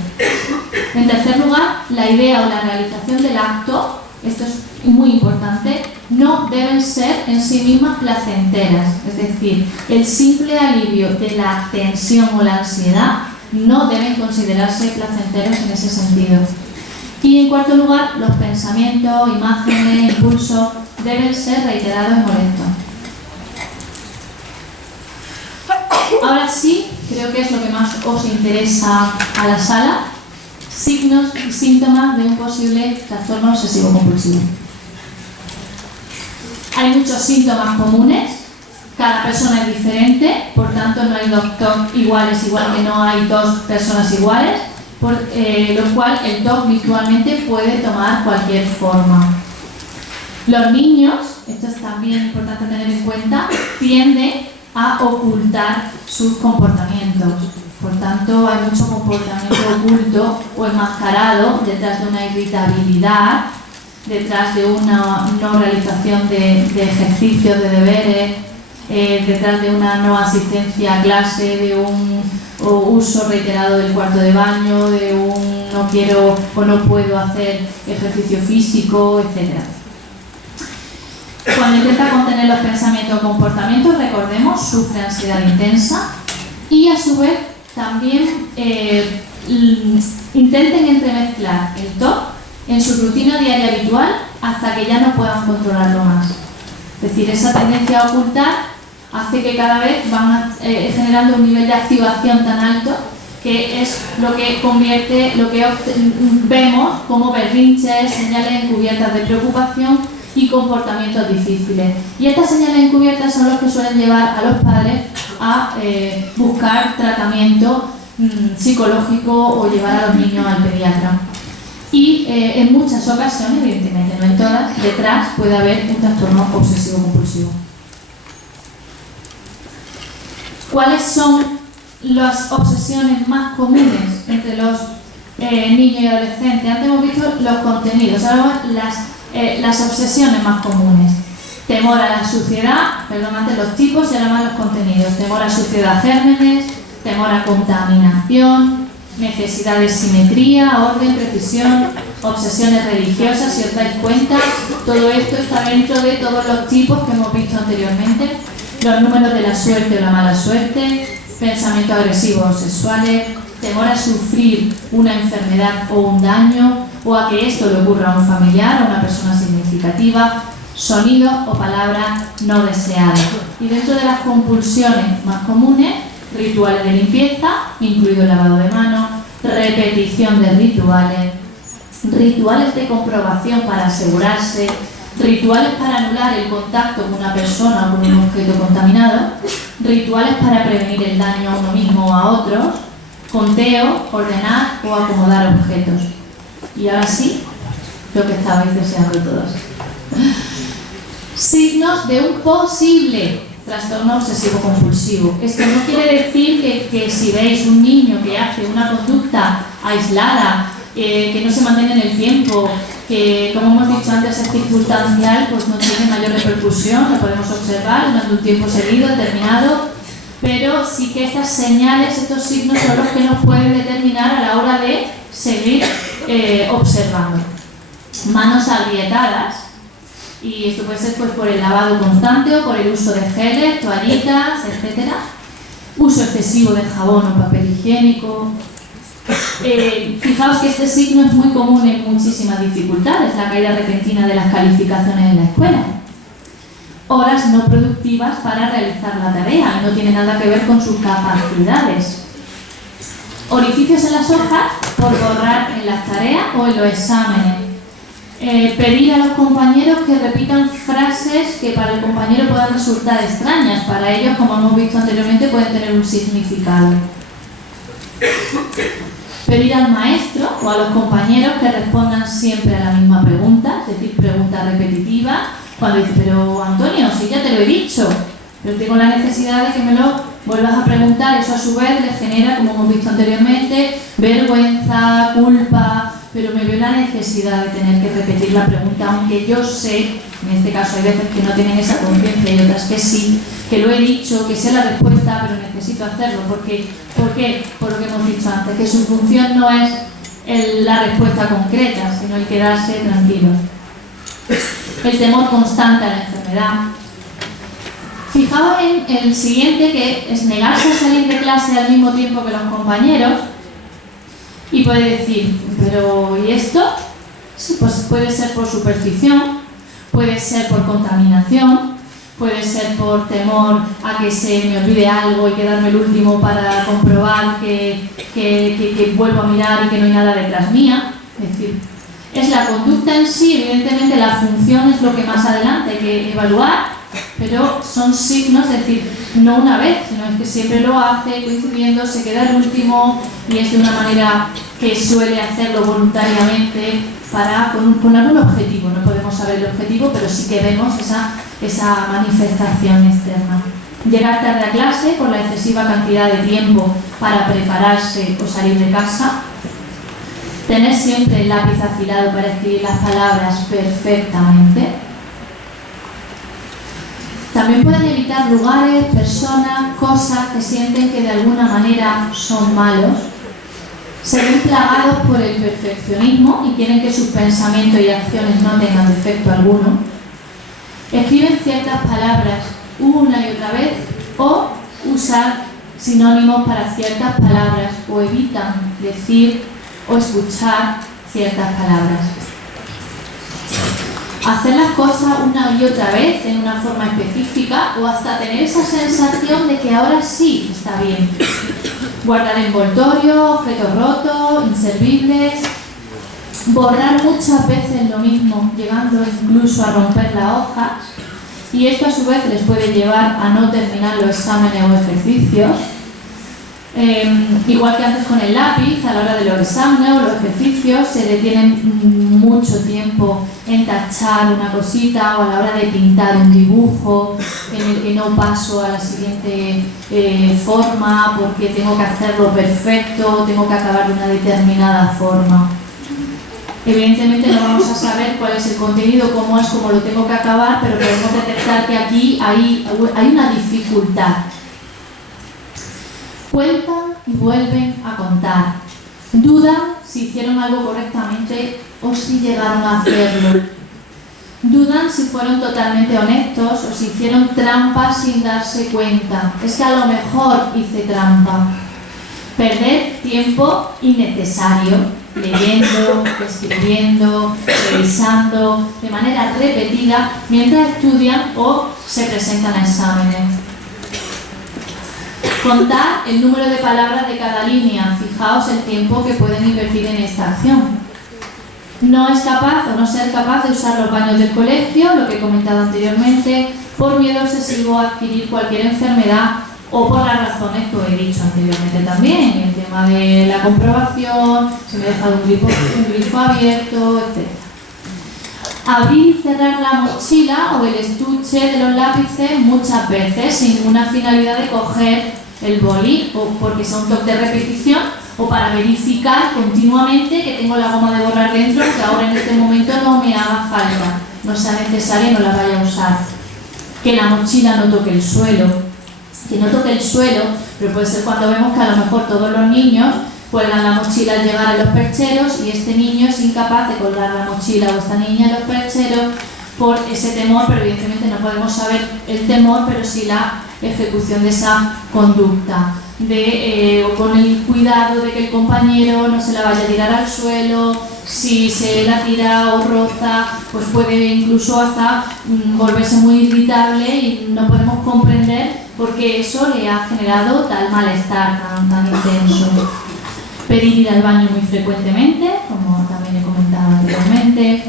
En tercer lugar, la idea o la realización del acto, esto es muy importante, no deben ser en sí mismas placenteras, es decir, el simple alivio de la tensión o la ansiedad no deben considerarse placenteros en ese sentido. Y en cuarto lugar, los pensamientos, imágenes, impulsos deben ser reiterados y molestos. Ahora sí, creo que es lo que más os interesa a la sala: signos y síntomas de un posible trastorno obsesivo-compulsivo. Hay muchos síntomas comunes, cada persona es diferente, por tanto no hay 2 TOC iguales, igual que no hay 2 personas iguales, por lo cual el TOC virtualmente puede tomar cualquier forma. Los niños, esto es también importante tener en cuenta, tienden a ocultar sus comportamientos. Por tanto, hay mucho comportamiento oculto o enmascarado detrás de una irritabilidad, detrás de una no realización de ejercicios, de deberes, detrás de una no asistencia a clase, de un uso reiterado del cuarto de baño, de un no quiero o no puedo hacer ejercicio físico, etc. Cuando intenta contener los pensamientos o comportamientos, recordemos, sufre ansiedad intensa y a su vez también intenten entremezclar el TOC en su rutina diaria habitual hasta que ya no puedan controlarlo más. Es decir, esa tendencia a ocultar hace que cada vez van generando un nivel de activación tan alto que es lo que convierte, lo que vemos como berrinches, señales encubiertas de preocupación y comportamientos difíciles. Y estas señales encubiertas son los que suelen llevar a los padres a buscar tratamiento psicológico o llevar a los niños al pediatra. Y en muchas ocasiones, evidentemente no en todas, detrás puede haber un trastorno obsesivo-compulsivo. ¿Cuáles son las obsesiones más comunes entre los niños y adolescentes? Antes hemos visto los contenidos, ahora las obsesiones más comunes. Temor a la suciedad, perdón, antes los tipos y ahora más los contenidos. Temor a suciedad, gérmenes, temor a contaminación, necesidad de simetría, orden, precisión, obsesiones religiosas. Si os dais cuenta, todo esto está dentro de todos los tipos que hemos visto anteriormente. Los números de la suerte o la mala suerte, pensamientos agresivos o sexuales, temor a sufrir una enfermedad o un daño, o a que esto le ocurra a un familiar o a una persona significativa, sonidos o palabras no deseadas. Y dentro de las compulsiones más comunes, rituales de limpieza, incluido el lavado de manos, repetición de rituales, rituales de comprobación para asegurarse, rituales para anular el contacto con una persona o con un objeto contaminado, rituales para prevenir el daño a uno mismo o a otros, conteo, ordenar o acomodar objetos. Y ahora sí, lo que estabais deseando todos. Signos de un posible trastorno obsesivo-compulsivo. Esto no quiere decir que si veis un niño que hace una conducta aislada, que no se mantiene en el tiempo, que como hemos dicho antes es circunstancial, pues no tiene mayor repercusión, lo podemos observar durante un tiempo seguido, determinado, pero sí que estas señales, estos signos son los que nos pueden determinar a la hora de seguir observando. Manos agrietadas, y esto puede ser pues, por el lavado constante o por el uso de geles, toallitas, etc. Uso excesivo de jabón o papel higiénico. Fijaos que este signo es muy común en muchísimas dificultades, la caída repentina de las calificaciones en la escuela. horas no productivas para realizar la tarea y no tiene nada que ver con sus capacidades. Orificios en las hojas por borrar en las tareas o en los exámenes. Pedir a los compañeros que repitan frases que para el compañero puedan resultar extrañas. Para ellos, como hemos visto anteriormente, pueden tener un significado. Pedir al maestro o a los compañeros que respondan siempre a la misma pregunta, es decir, preguntas repetitivas. Cuando dice, pero Antonio, si ya te lo he dicho, pero tengo la necesidad de que me lo vuelvas a preguntar, eso a su vez le genera, como hemos visto anteriormente, vergüenza, culpa, pero me veo la necesidad de tener que repetir la pregunta, aunque yo sé, en este caso hay veces que no tienen esa conciencia y otras que sí, que lo he dicho, que sé la respuesta, pero necesito hacerlo. ¿Por qué? Por lo que hemos dicho antes, que su función no es la respuesta concreta, sino el quedarse tranquilo. El temor constante a la enfermedad. Fijaos en el siguiente, que es negarse a salir de clase al mismo tiempo que los compañeros. Y puede decir, pero ¿y esto? Sí, pues puede ser por superstición, puede ser por contaminación, puede ser por temor a que se me olvide algo y quedarme el último para comprobar que vuelvo a mirar y que no hay nada detrás mía. Es decir, es la conducta en sí, evidentemente la función es lo que más adelante hay que evaluar, pero son signos, es decir, no una vez, sino es que siempre lo hace coincidiendo, se queda el último y es de una manera que suele hacerlo voluntariamente con algún objetivo. No podemos saber el objetivo, pero sí que vemos esa manifestación externa. Llegar tarde a clase por la excesiva cantidad de tiempo para prepararse o salir de casa. Tener siempre el lápiz afilado para escribir las palabras perfectamente. También pueden evitar lugares, personas, cosas que sienten que de alguna manera son malos. Se ven plagados por el perfeccionismo y quieren que sus pensamientos y acciones no tengan defecto alguno. Escriben ciertas palabras una y otra vez o usar sinónimos para ciertas palabras o evitan decir o escuchar ciertas palabras. Hacer las cosas una y otra vez en una forma específica o hasta tener esa sensación de que ahora sí está bien. Guardar envoltorios, objetos rotos, inservibles. Borrar muchas veces lo mismo, llegando incluso a romper las hojas. Y esto a su vez les puede llevar a no terminar los exámenes o ejercicios. Igual que antes con el lápiz, a la hora de los exámenes o los ejercicios se detienen mucho tiempo en tachar una cosita o a la hora de pintar un dibujo en el que no paso a la siguiente forma porque tengo que hacerlo perfecto, tengo que acabar de una determinada forma. Evidentemente no vamos a saber cuál es el contenido, cómo lo tengo que acabar, pero podemos detectar que aquí hay una dificultad. Cuentan y vuelven a contar. Dudan si hicieron algo correctamente o si llegaron a hacerlo. Dudan si fueron totalmente honestos o si hicieron trampa sin darse cuenta. Es que a lo mejor hice trampa. Perder tiempo innecesario, leyendo, escribiendo, revisando de manera repetida mientras estudian o se presentan a exámenes. Contar el número de palabras de cada línea. Fijaos el tiempo que pueden invertir en esta acción. No es capaz o no ser capaz de usar los baños del colegio, lo que he comentado anteriormente, por miedo excesivo a adquirir cualquier enfermedad o por las razones que os he dicho anteriormente también, el tema de la comprobación, se me ha dejado un grifo abierto, etc. Abrir y cerrar la mochila o el estuche de los lápices muchas veces sin ninguna finalidad de coger el boli o porque sea un toque de repetición o para verificar continuamente que tengo la goma de borrar dentro, que ahora en este momento no me haga falta, no sea necesaria y no la vaya a usar. Que la mochila no toque el suelo, pero puede ser cuando vemos que a lo mejor todos los niños cuelgan la mochila al llegar a los percheros y este niño es incapaz de colgar la mochila o esta niña en los percheros por ese temor, pero evidentemente no podemos saber el temor, pero sí la ejecución de esa conducta, o con el cuidado de que el compañero no se la vaya a tirar al suelo, Si se la tira o roza, pues puede incluso hasta volverse muy irritable y no podemos comprender por qué eso le ha generado tal malestar tan intenso. Pedir ir al baño muy frecuentemente, como también he comentado anteriormente.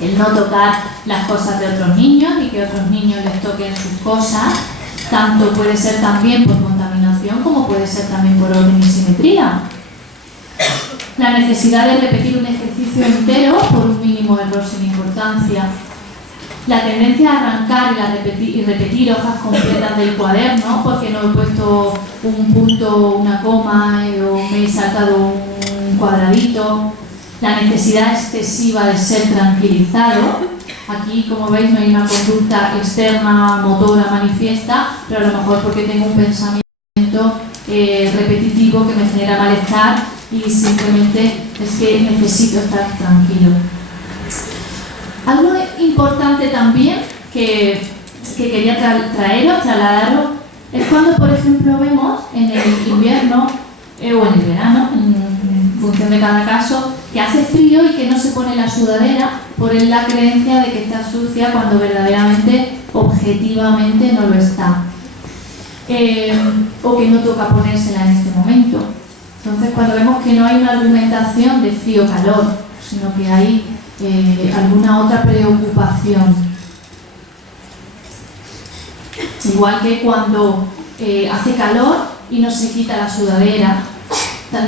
El no tocar las cosas de otros niños y que otros niños les toquen sus cosas. Tanto puede ser también por contaminación como puede ser también por orden y simetría. La necesidad de repetir un ejercicio entero por un mínimo error sin importancia. La tendencia a arrancar y repetir hojas completas del cuaderno porque no he puesto un punto, una coma o me he saltado un cuadradito. La necesidad excesiva de ser tranquilizado. Aquí, como veis, no hay una conducta externa, motora, manifiesta, pero a lo mejor porque tengo un pensamiento repetitivo que me genera malestar y simplemente es que necesito estar tranquilo. Algo importante también que quería trasladaros, es cuando, por ejemplo, vemos en el invierno o en el verano, en función de cada caso, que hace frío y que no se pone la sudadera por la creencia de que está sucia cuando verdaderamente, objetivamente, no lo está. O que no toca ponérsela en este momento. Entonces, cuando vemos que no hay una argumentación de frío-calor, sino que hay alguna otra preocupación. Igual que cuando hace calor y no se quita la sudadera,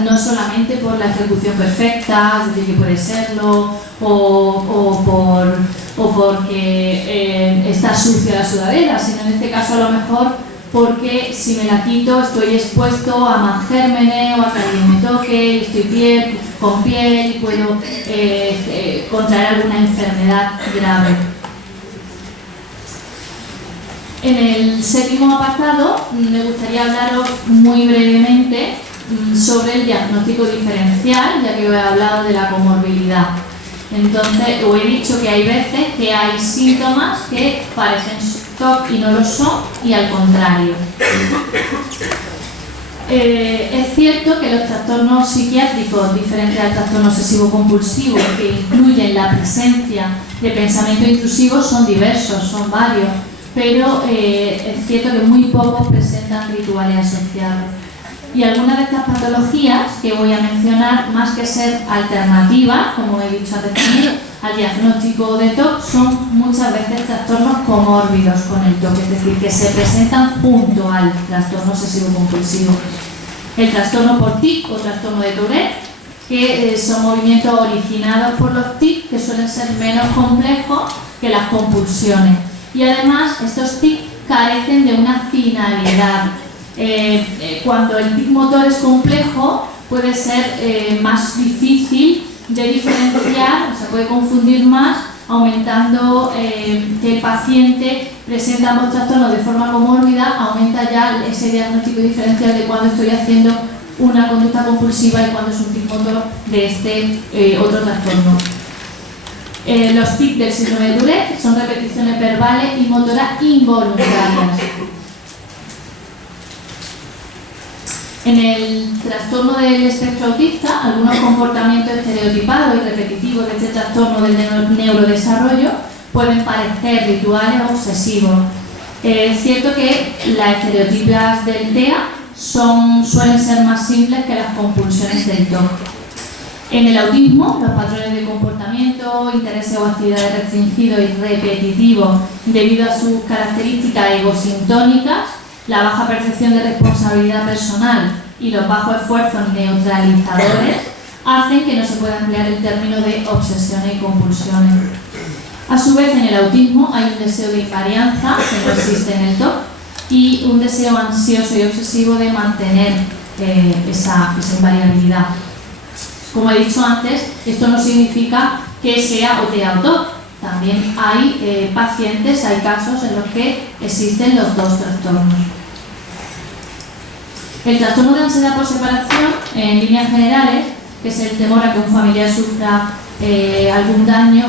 no solamente por la ejecución perfecta, es decir, que puede serlo, o porque está sucia la sudadera, sino en este caso a lo mejor porque si me la quito estoy expuesto a más gérmenes o a que alguien me toque, y estoy con piel y puedo contraer alguna enfermedad grave. En el séptimo apartado me gustaría hablaros muy brevemente sobre el diagnóstico diferencial, ya que os he hablado de la comorbilidad. Entonces, os he dicho que hay veces que hay síntomas que parecen TOC y no lo son, y al contrario. Es cierto que los trastornos psiquiátricos diferentes al trastorno obsesivo-compulsivo, que incluyen la presencia de pensamiento intrusivo, son diversos, son varios, pero es cierto que muy pocos presentan rituales asociados. Y algunas de estas patologías que voy a mencionar, más que ser alternativas, como he dicho antes también, al diagnóstico de TOC, son muchas veces trastornos comórbidos con el TOC, es decir, que se presentan junto al trastorno obsesivo-compulsivo. El trastorno por TIC o trastorno de Tourette, que son movimientos originados por los TIC, que suelen ser menos complejos que las compulsiones. Y además, estos TIC carecen de una finalidad. Cuando el tic motor es complejo, puede ser más difícil de diferenciar, se puede confundir más, aumentando que el paciente presenta ambos trastornos de forma comórbida, aumenta ya ese diagnóstico diferencial de cuando estoy haciendo una conducta compulsiva y cuando es un tic motor de este otro trastorno. Los tics del síndrome de Tourette son repeticiones verbales y motoras involuntarias. En el trastorno del espectro autista, algunos comportamientos estereotipados y repetitivos de este trastorno del neurodesarrollo pueden parecer rituales o obsesivos. Es cierto que las estereotipias del TEA suelen ser más simples que las compulsiones del TOC. En el autismo, los patrones de comportamiento, intereses o actividades restringidos y repetitivos debido a sus características egosintónicas, la baja percepción de responsabilidad personal y los bajos esfuerzos neutralizadores hacen que no se pueda emplear el término de obsesiones y compulsiones. A su vez, en el autismo hay un deseo de invarianza que no existe en el TOC y un deseo ansioso y obsesivo de mantener esa invariabilidad. Como he dicho antes, esto no significa que sea o TEA o TOC. También hay pacientes, hay casos en los que existen los dos trastornos. El trastorno de ansiedad por separación, en líneas generales, que es el temor a que un familiar sufra algún daño,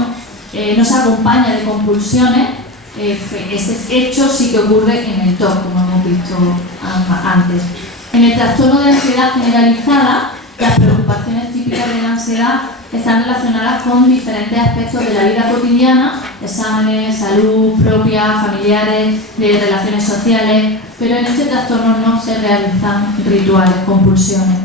no se acompaña de compulsiones. Este hecho sí que ocurre en el TOC, como hemos visto antes. En el trastorno de ansiedad generalizada, las preocupaciones típicas de la ansiedad están relacionadas con diferentes aspectos de la vida cotidiana, exámenes, salud propia, familiares, de relaciones sociales, pero en este trastorno no se realizan rituales, compulsiones.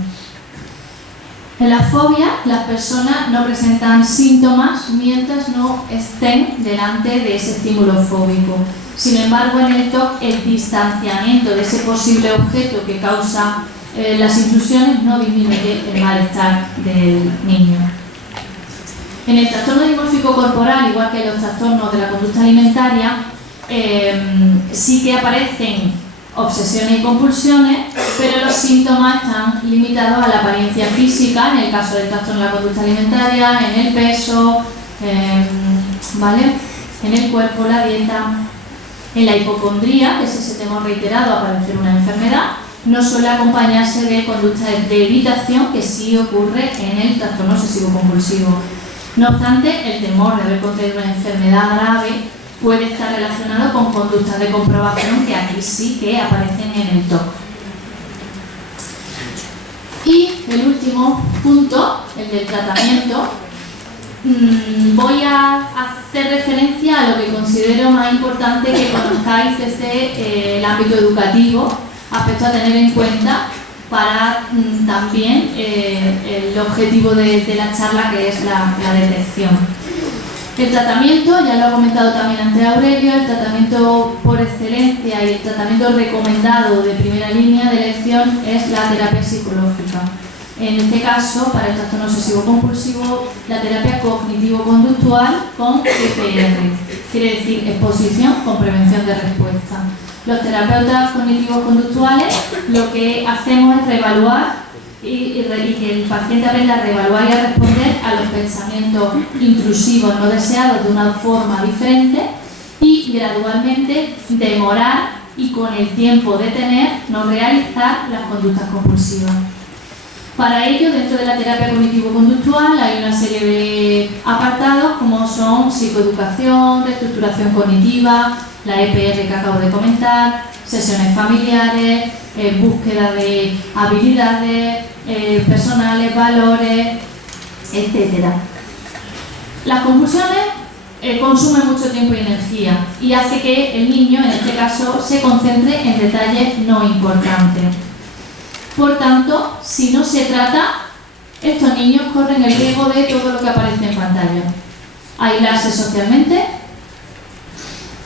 En la fobia, las personas no presentan síntomas mientras no estén delante de ese estímulo fóbico. Sin embargo, en el TOC, el distanciamiento de ese posible objeto que causa las intrusiones no disminuye el malestar del niño. En el trastorno dimórfico corporal, igual que en los trastornos de la conducta alimentaria, sí que aparecen obsesiones y compulsiones, pero los síntomas están limitados a la apariencia física, en el caso del trastorno de la conducta alimentaria, en el peso, ¿vale? En el cuerpo, la dieta. En la hipocondría, que es ese temor reiterado a padecer una enfermedad, no suele acompañarse de conductas de evitación, que sí ocurre en el trastorno obsesivo-compulsivo. No obstante, el temor de haber contraído una enfermedad grave puede estar relacionado con conductas de comprobación que aquí sí que aparecen en el TOC. Y el último punto, el del tratamiento, voy a hacer referencia a lo que considero más importante que conozcáis desde el ámbito educativo, aspecto a tener en cuenta para también el objetivo de la charla, que es la detección. El tratamiento, ya lo ha comentado también antes Aurelio, el tratamiento por excelencia y el tratamiento recomendado de primera línea de elección es la terapia psicológica. En este caso, para el trastorno obsesivo-compulsivo, la terapia cognitivo-conductual con EPR, quiere decir exposición con prevención de respuesta. Los terapeutas cognitivos conductuales lo que hacemos es reevaluar y que el paciente aprenda a reevaluar y a responder a los pensamientos intrusivos no deseados de una forma diferente y gradualmente demorar y con el tiempo detener, no realizar las conductas compulsivas. Para ello, dentro de la terapia cognitivo-conductual hay una serie de apartados como son psicoeducación, reestructuración cognitiva, la EPR que acabo de comentar, sesiones familiares, búsqueda de habilidades personales, valores, etc. Las compulsiones consumen mucho tiempo y energía y hace que el niño, en este caso, se concentre en detalles no importantes. Por tanto, si no se trata, estos niños corren el riesgo de todo lo que aparece en pantalla. Aislarse socialmente,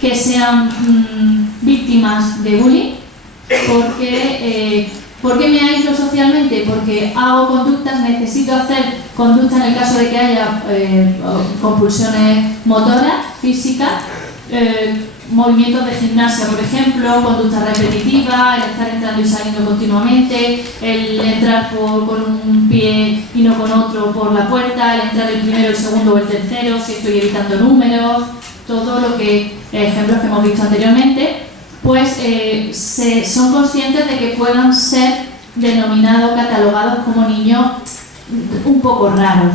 que sean víctimas de bullying, porque ¿por qué me aíslo socialmente? Porque hago conductas, necesito hacer conductas en el caso de que haya compulsiones motoras, físicas, movimientos de gimnasia, por ejemplo, conducta repetitiva, el estar entrando y saliendo continuamente, el entrar con un pie y no con otro por la puerta, el entrar el primero, el segundo o el tercero, si estoy evitando números, todo lo que, ejemplos que hemos visto anteriormente, pues son conscientes de que puedan ser denominados, catalogados como niños un poco raros.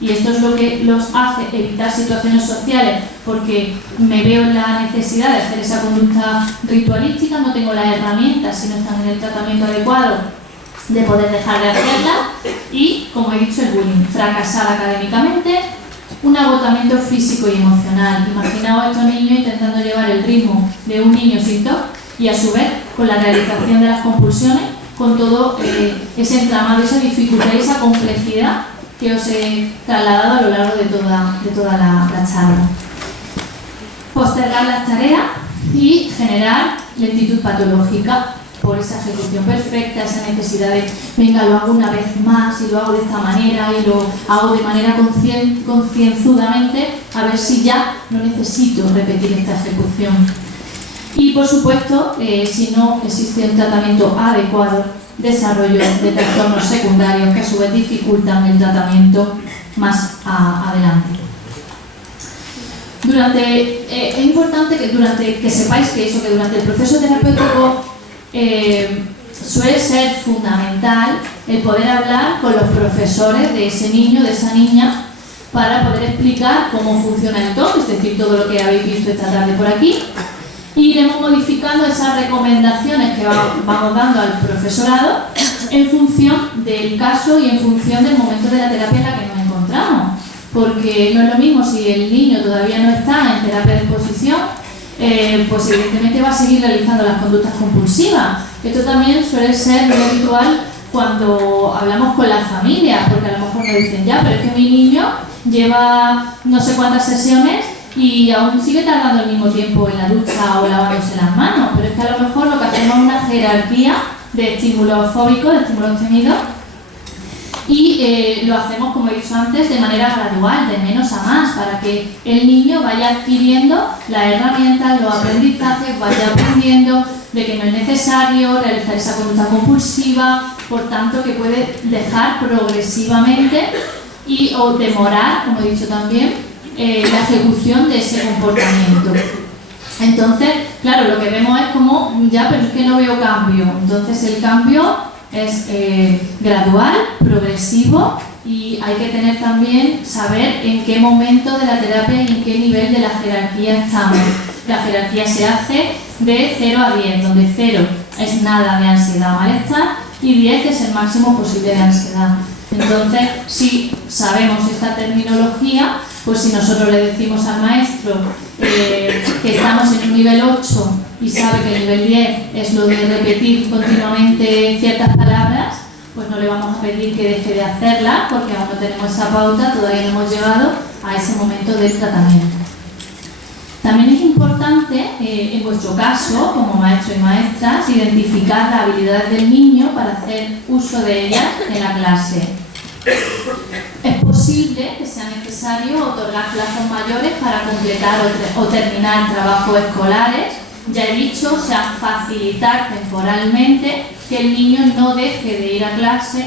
Y esto es lo que los hace evitar situaciones sociales, porque me veo en la necesidad de hacer esa conducta ritualística, no tengo las herramientas si no están en el tratamiento adecuado de poder dejar de hacerla, y, como he dicho, el bullying, fracasar académicamente, un agotamiento físico y emocional. Imaginaos a estos niños intentando llevar el ritmo de un niño sin TOC y a su vez con la realización de las compulsiones, con todo ese entramado, esa dificultad y esa complejidad que os he trasladado a lo largo de toda la charla. Postergar las tareas y generar lentitud patológica por esa ejecución perfecta, esa necesidad de, venga, lo hago una vez más y lo hago de esta manera y lo hago de manera concienzudamente, a ver si ya no necesito repetir esta ejecución. Y, por supuesto, si no existe un tratamiento adecuado, desarrollo de trastornos secundarios que a su vez dificultan el tratamiento más adelante. Es importante que sepáis que durante el proceso terapéutico suele ser fundamental el poder hablar con los profesores de ese niño, de esa niña, para poder explicar cómo funciona el TOC, es decir, todo lo que habéis visto esta tarde por aquí. Y iremos modificando esas recomendaciones que vamos dando al profesorado en función del caso y en función del momento de la terapia en la que nos encontramos. Porque no es lo mismo si el niño todavía no está en terapia de exposición, pues evidentemente va a seguir realizando las conductas compulsivas. Esto también suele ser muy habitual cuando hablamos con las familias, porque a lo mejor nos dicen, ya, pero es que mi niño lleva no sé cuántas sesiones y aún sigue tardando el mismo tiempo en la ducha o lavándose las manos, pero es que a lo mejor lo que hacemos es una jerarquía de estímulos fóbicos, de estímulos temidos, y lo hacemos, como he dicho antes, de manera gradual, de menos a más, para que el niño vaya adquiriendo las herramientas, los aprendizajes, vaya aprendiendo de que no es necesario realizar esa conducta compulsiva, por tanto que puede dejar progresivamente o demorar, como he dicho también, la ejecución de ese comportamiento. Entonces, claro, lo que vemos es como, ya, pero es que no veo cambio. Entonces el cambio es gradual, progresivo, y hay que tener también, saber en qué momento de la terapia y en qué nivel de la jerarquía estamos. La jerarquía se hace de 0 a 10, donde 0 es nada de ansiedad o malestar y 10 es el máximo posible de ansiedad. Entonces, si sabemos esta terminología, pues si nosotros le decimos al maestro que estamos en un nivel 8 y sabe que el nivel 10 es lo de repetir continuamente ciertas palabras, pues no le vamos a pedir que deje de hacerlas, porque aún no tenemos esa pauta, todavía no hemos llegado a ese momento del tratamiento. También es importante, en vuestro caso, como maestro y maestras, identificar las habilidades del niño para hacer uso de ellas en la clase. Es posible que sea necesario otorgar plazos mayores para completar o terminar trabajos escolares. Ya he dicho, o sea, facilitar temporalmente que el niño no deje de ir a clase,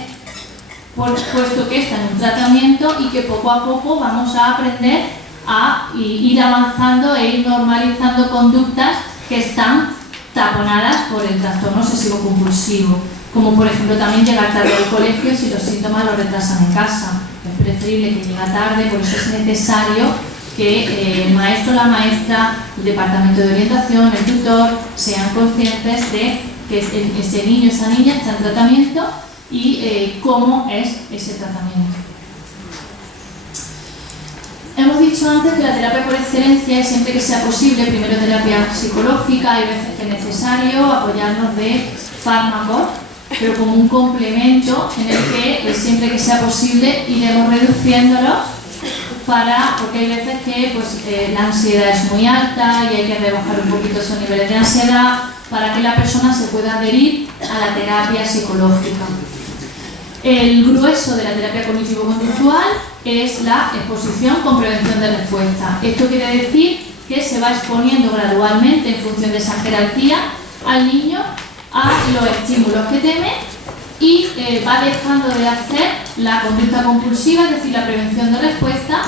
puesto que está en un tratamiento y que poco a poco vamos a aprender a ir avanzando e ir normalizando conductas que están taponadas por el trastorno obsesivo compulsivo, como por ejemplo también llegar tarde al colegio si los síntomas lo retrasan en casa. Es preferible que llegue tarde, por eso es necesario que el maestro, la maestra, el departamento de orientación, el tutor, sean conscientes de que ese niño, esa niña está en tratamiento y cómo es ese tratamiento. Hemos dicho antes que la terapia por excelencia es siempre que sea posible, primero terapia psicológica, hay veces que es necesario apoyarnos de fármacos, pero como un complemento en el que siempre que sea posible iremos reduciéndolos, porque hay veces que pues, la ansiedad es muy alta y hay que rebajar un poquito esos niveles de ansiedad para que la persona se pueda adherir a la terapia psicológica. El grueso de la terapia cognitivo-conductual es la exposición con prevención de respuesta. Esto quiere decir que se va exponiendo gradualmente en función de esa jerarquía al niño a los estímulos que teme y va dejando de hacer la conducta compulsiva, es decir, la prevención de respuesta,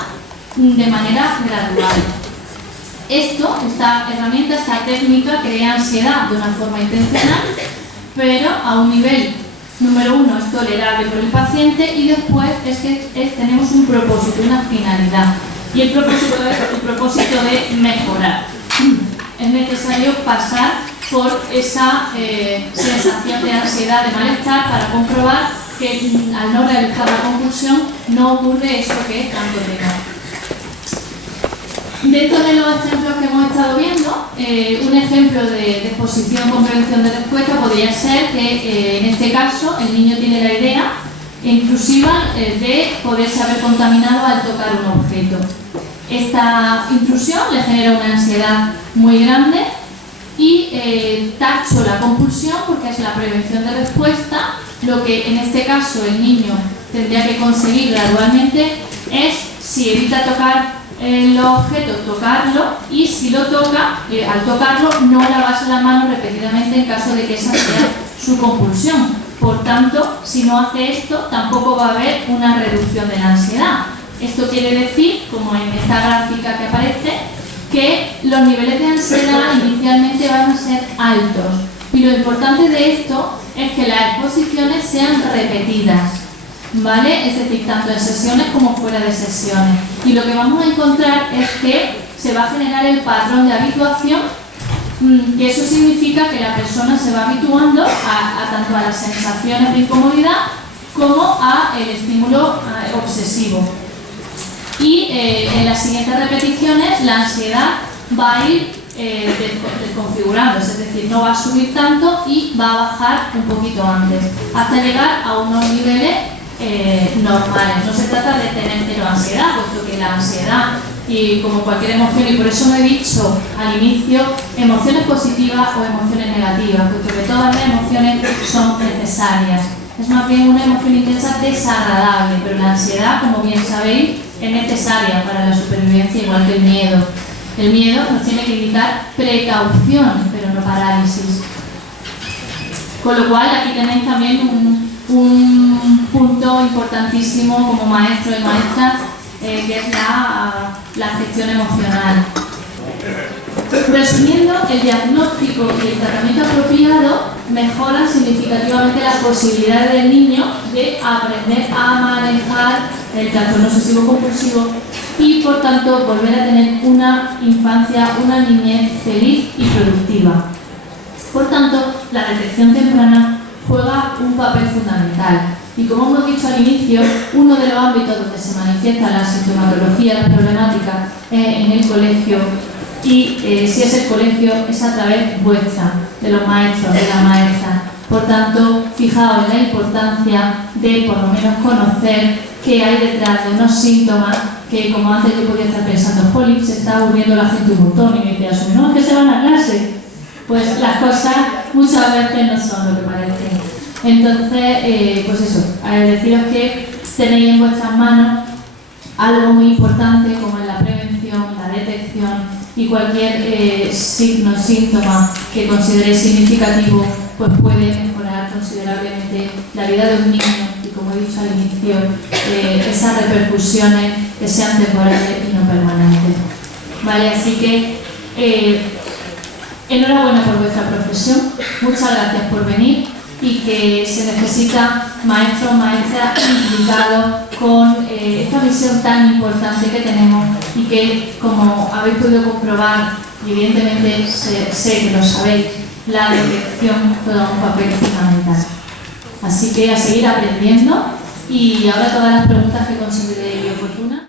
de manera gradual. Esta herramienta, esta técnica crea ansiedad de una forma intencional, pero a un nivel, número 1, es tolerable por el paciente y después tenemos un propósito, una finalidad. Y el propósito es el propósito de mejorar. Es necesario pasar por esa sensación de ansiedad, de malestar, para comprobar que al no realizar la compulsión no ocurre eso que es tanto temor. Dentro de los ejemplos que hemos estado viendo, un ejemplo de exposición con prevención de respuesta podría ser que en este caso el niño tiene la idea intrusiva de poderse haber contaminado al tocar un objeto. Esta intrusión le genera una ansiedad muy grande y tacho la compulsión porque es la prevención de respuesta. Lo que en este caso el niño tendría que conseguir gradualmente es, si evita tocar los objetos, tocarlo, y si lo toca, al tocarlo no lavarse la mano repetidamente en caso de que esa sea su compulsión. Por tanto, si no hace esto, tampoco va a haber una reducción de la ansiedad. Esto quiere decir, como en esta gráfica que aparece, que los niveles de ansiedad inicialmente van a ser altos. Y lo importante de esto es que las exposiciones sean repetidas, ¿vale? Es decir, tanto en sesiones como fuera de sesiones. Y lo que vamos a encontrar es que se va a generar el patrón de habituación, que eso significa que la persona se va habituando tanto a las sensaciones de incomodidad como a el estímulo obsesivo. Y en las siguientes repeticiones la ansiedad va a ir desconfigurándose, es decir, no va a subir tanto y va a bajar un poquito antes, hasta llegar a unos niveles normales. No se trata de tener cero ansiedad, puesto que la ansiedad, y como cualquier emoción, y por eso me he dicho al inicio, emociones positivas o emociones negativas, puesto que todas las emociones son necesarias. Es más bien una emoción intensa desagradable, pero la ansiedad, como bien sabéis, es necesaria para la supervivencia, igual que el miedo. El miedo nos tiene que indicar precaución, pero no parálisis. Con lo cual, aquí tenéis también un punto importantísimo como maestro y maestra, que es la gestión emocional. Resumiendo, el diagnóstico y el tratamiento apropiado mejoran significativamente las posibilidades del niño de aprender a manejar el trastorno obsesivo compulsivo y, por tanto, volver a tener una infancia, una niñez feliz y productiva. Por tanto, la detección temprana juega un papel fundamental. Y como hemos dicho al inicio, uno de los ámbitos donde se manifiesta la sintomatología, la problemática, en el colegio, y si es el colegio, es a través vuestra, de los maestros, de la maestra. Por tanto, fijaos en la importancia de por lo menos conocer qué hay detrás de unos síntomas que, como antes yo podía estar pensando, jolín, se está aburriendo la gente un montón, y me decía, no, es que se van a clase. Pues las cosas muchas veces no son lo que parecen. Entonces, pues eso, deciros que tenéis en vuestras manos algo muy importante como es la prevención, la detección, y cualquier signo, síntoma que consideréis significativo, pues puede mejorar considerablemente la vida de un niño, y como he dicho al inicio, esas repercusiones que sean temporales y no permanentes. Vale, así que enhorabuena por vuestra profesión, muchas gracias por venir, y que se necesita maestros, maestras implicados con esta misión tan importante que tenemos, y que, como habéis podido comprobar, y evidentemente sé que lo sabéis, la detección juega un papel fundamental. Así que a seguir aprendiendo, y ahora todas las preguntas que consideréis oportunas.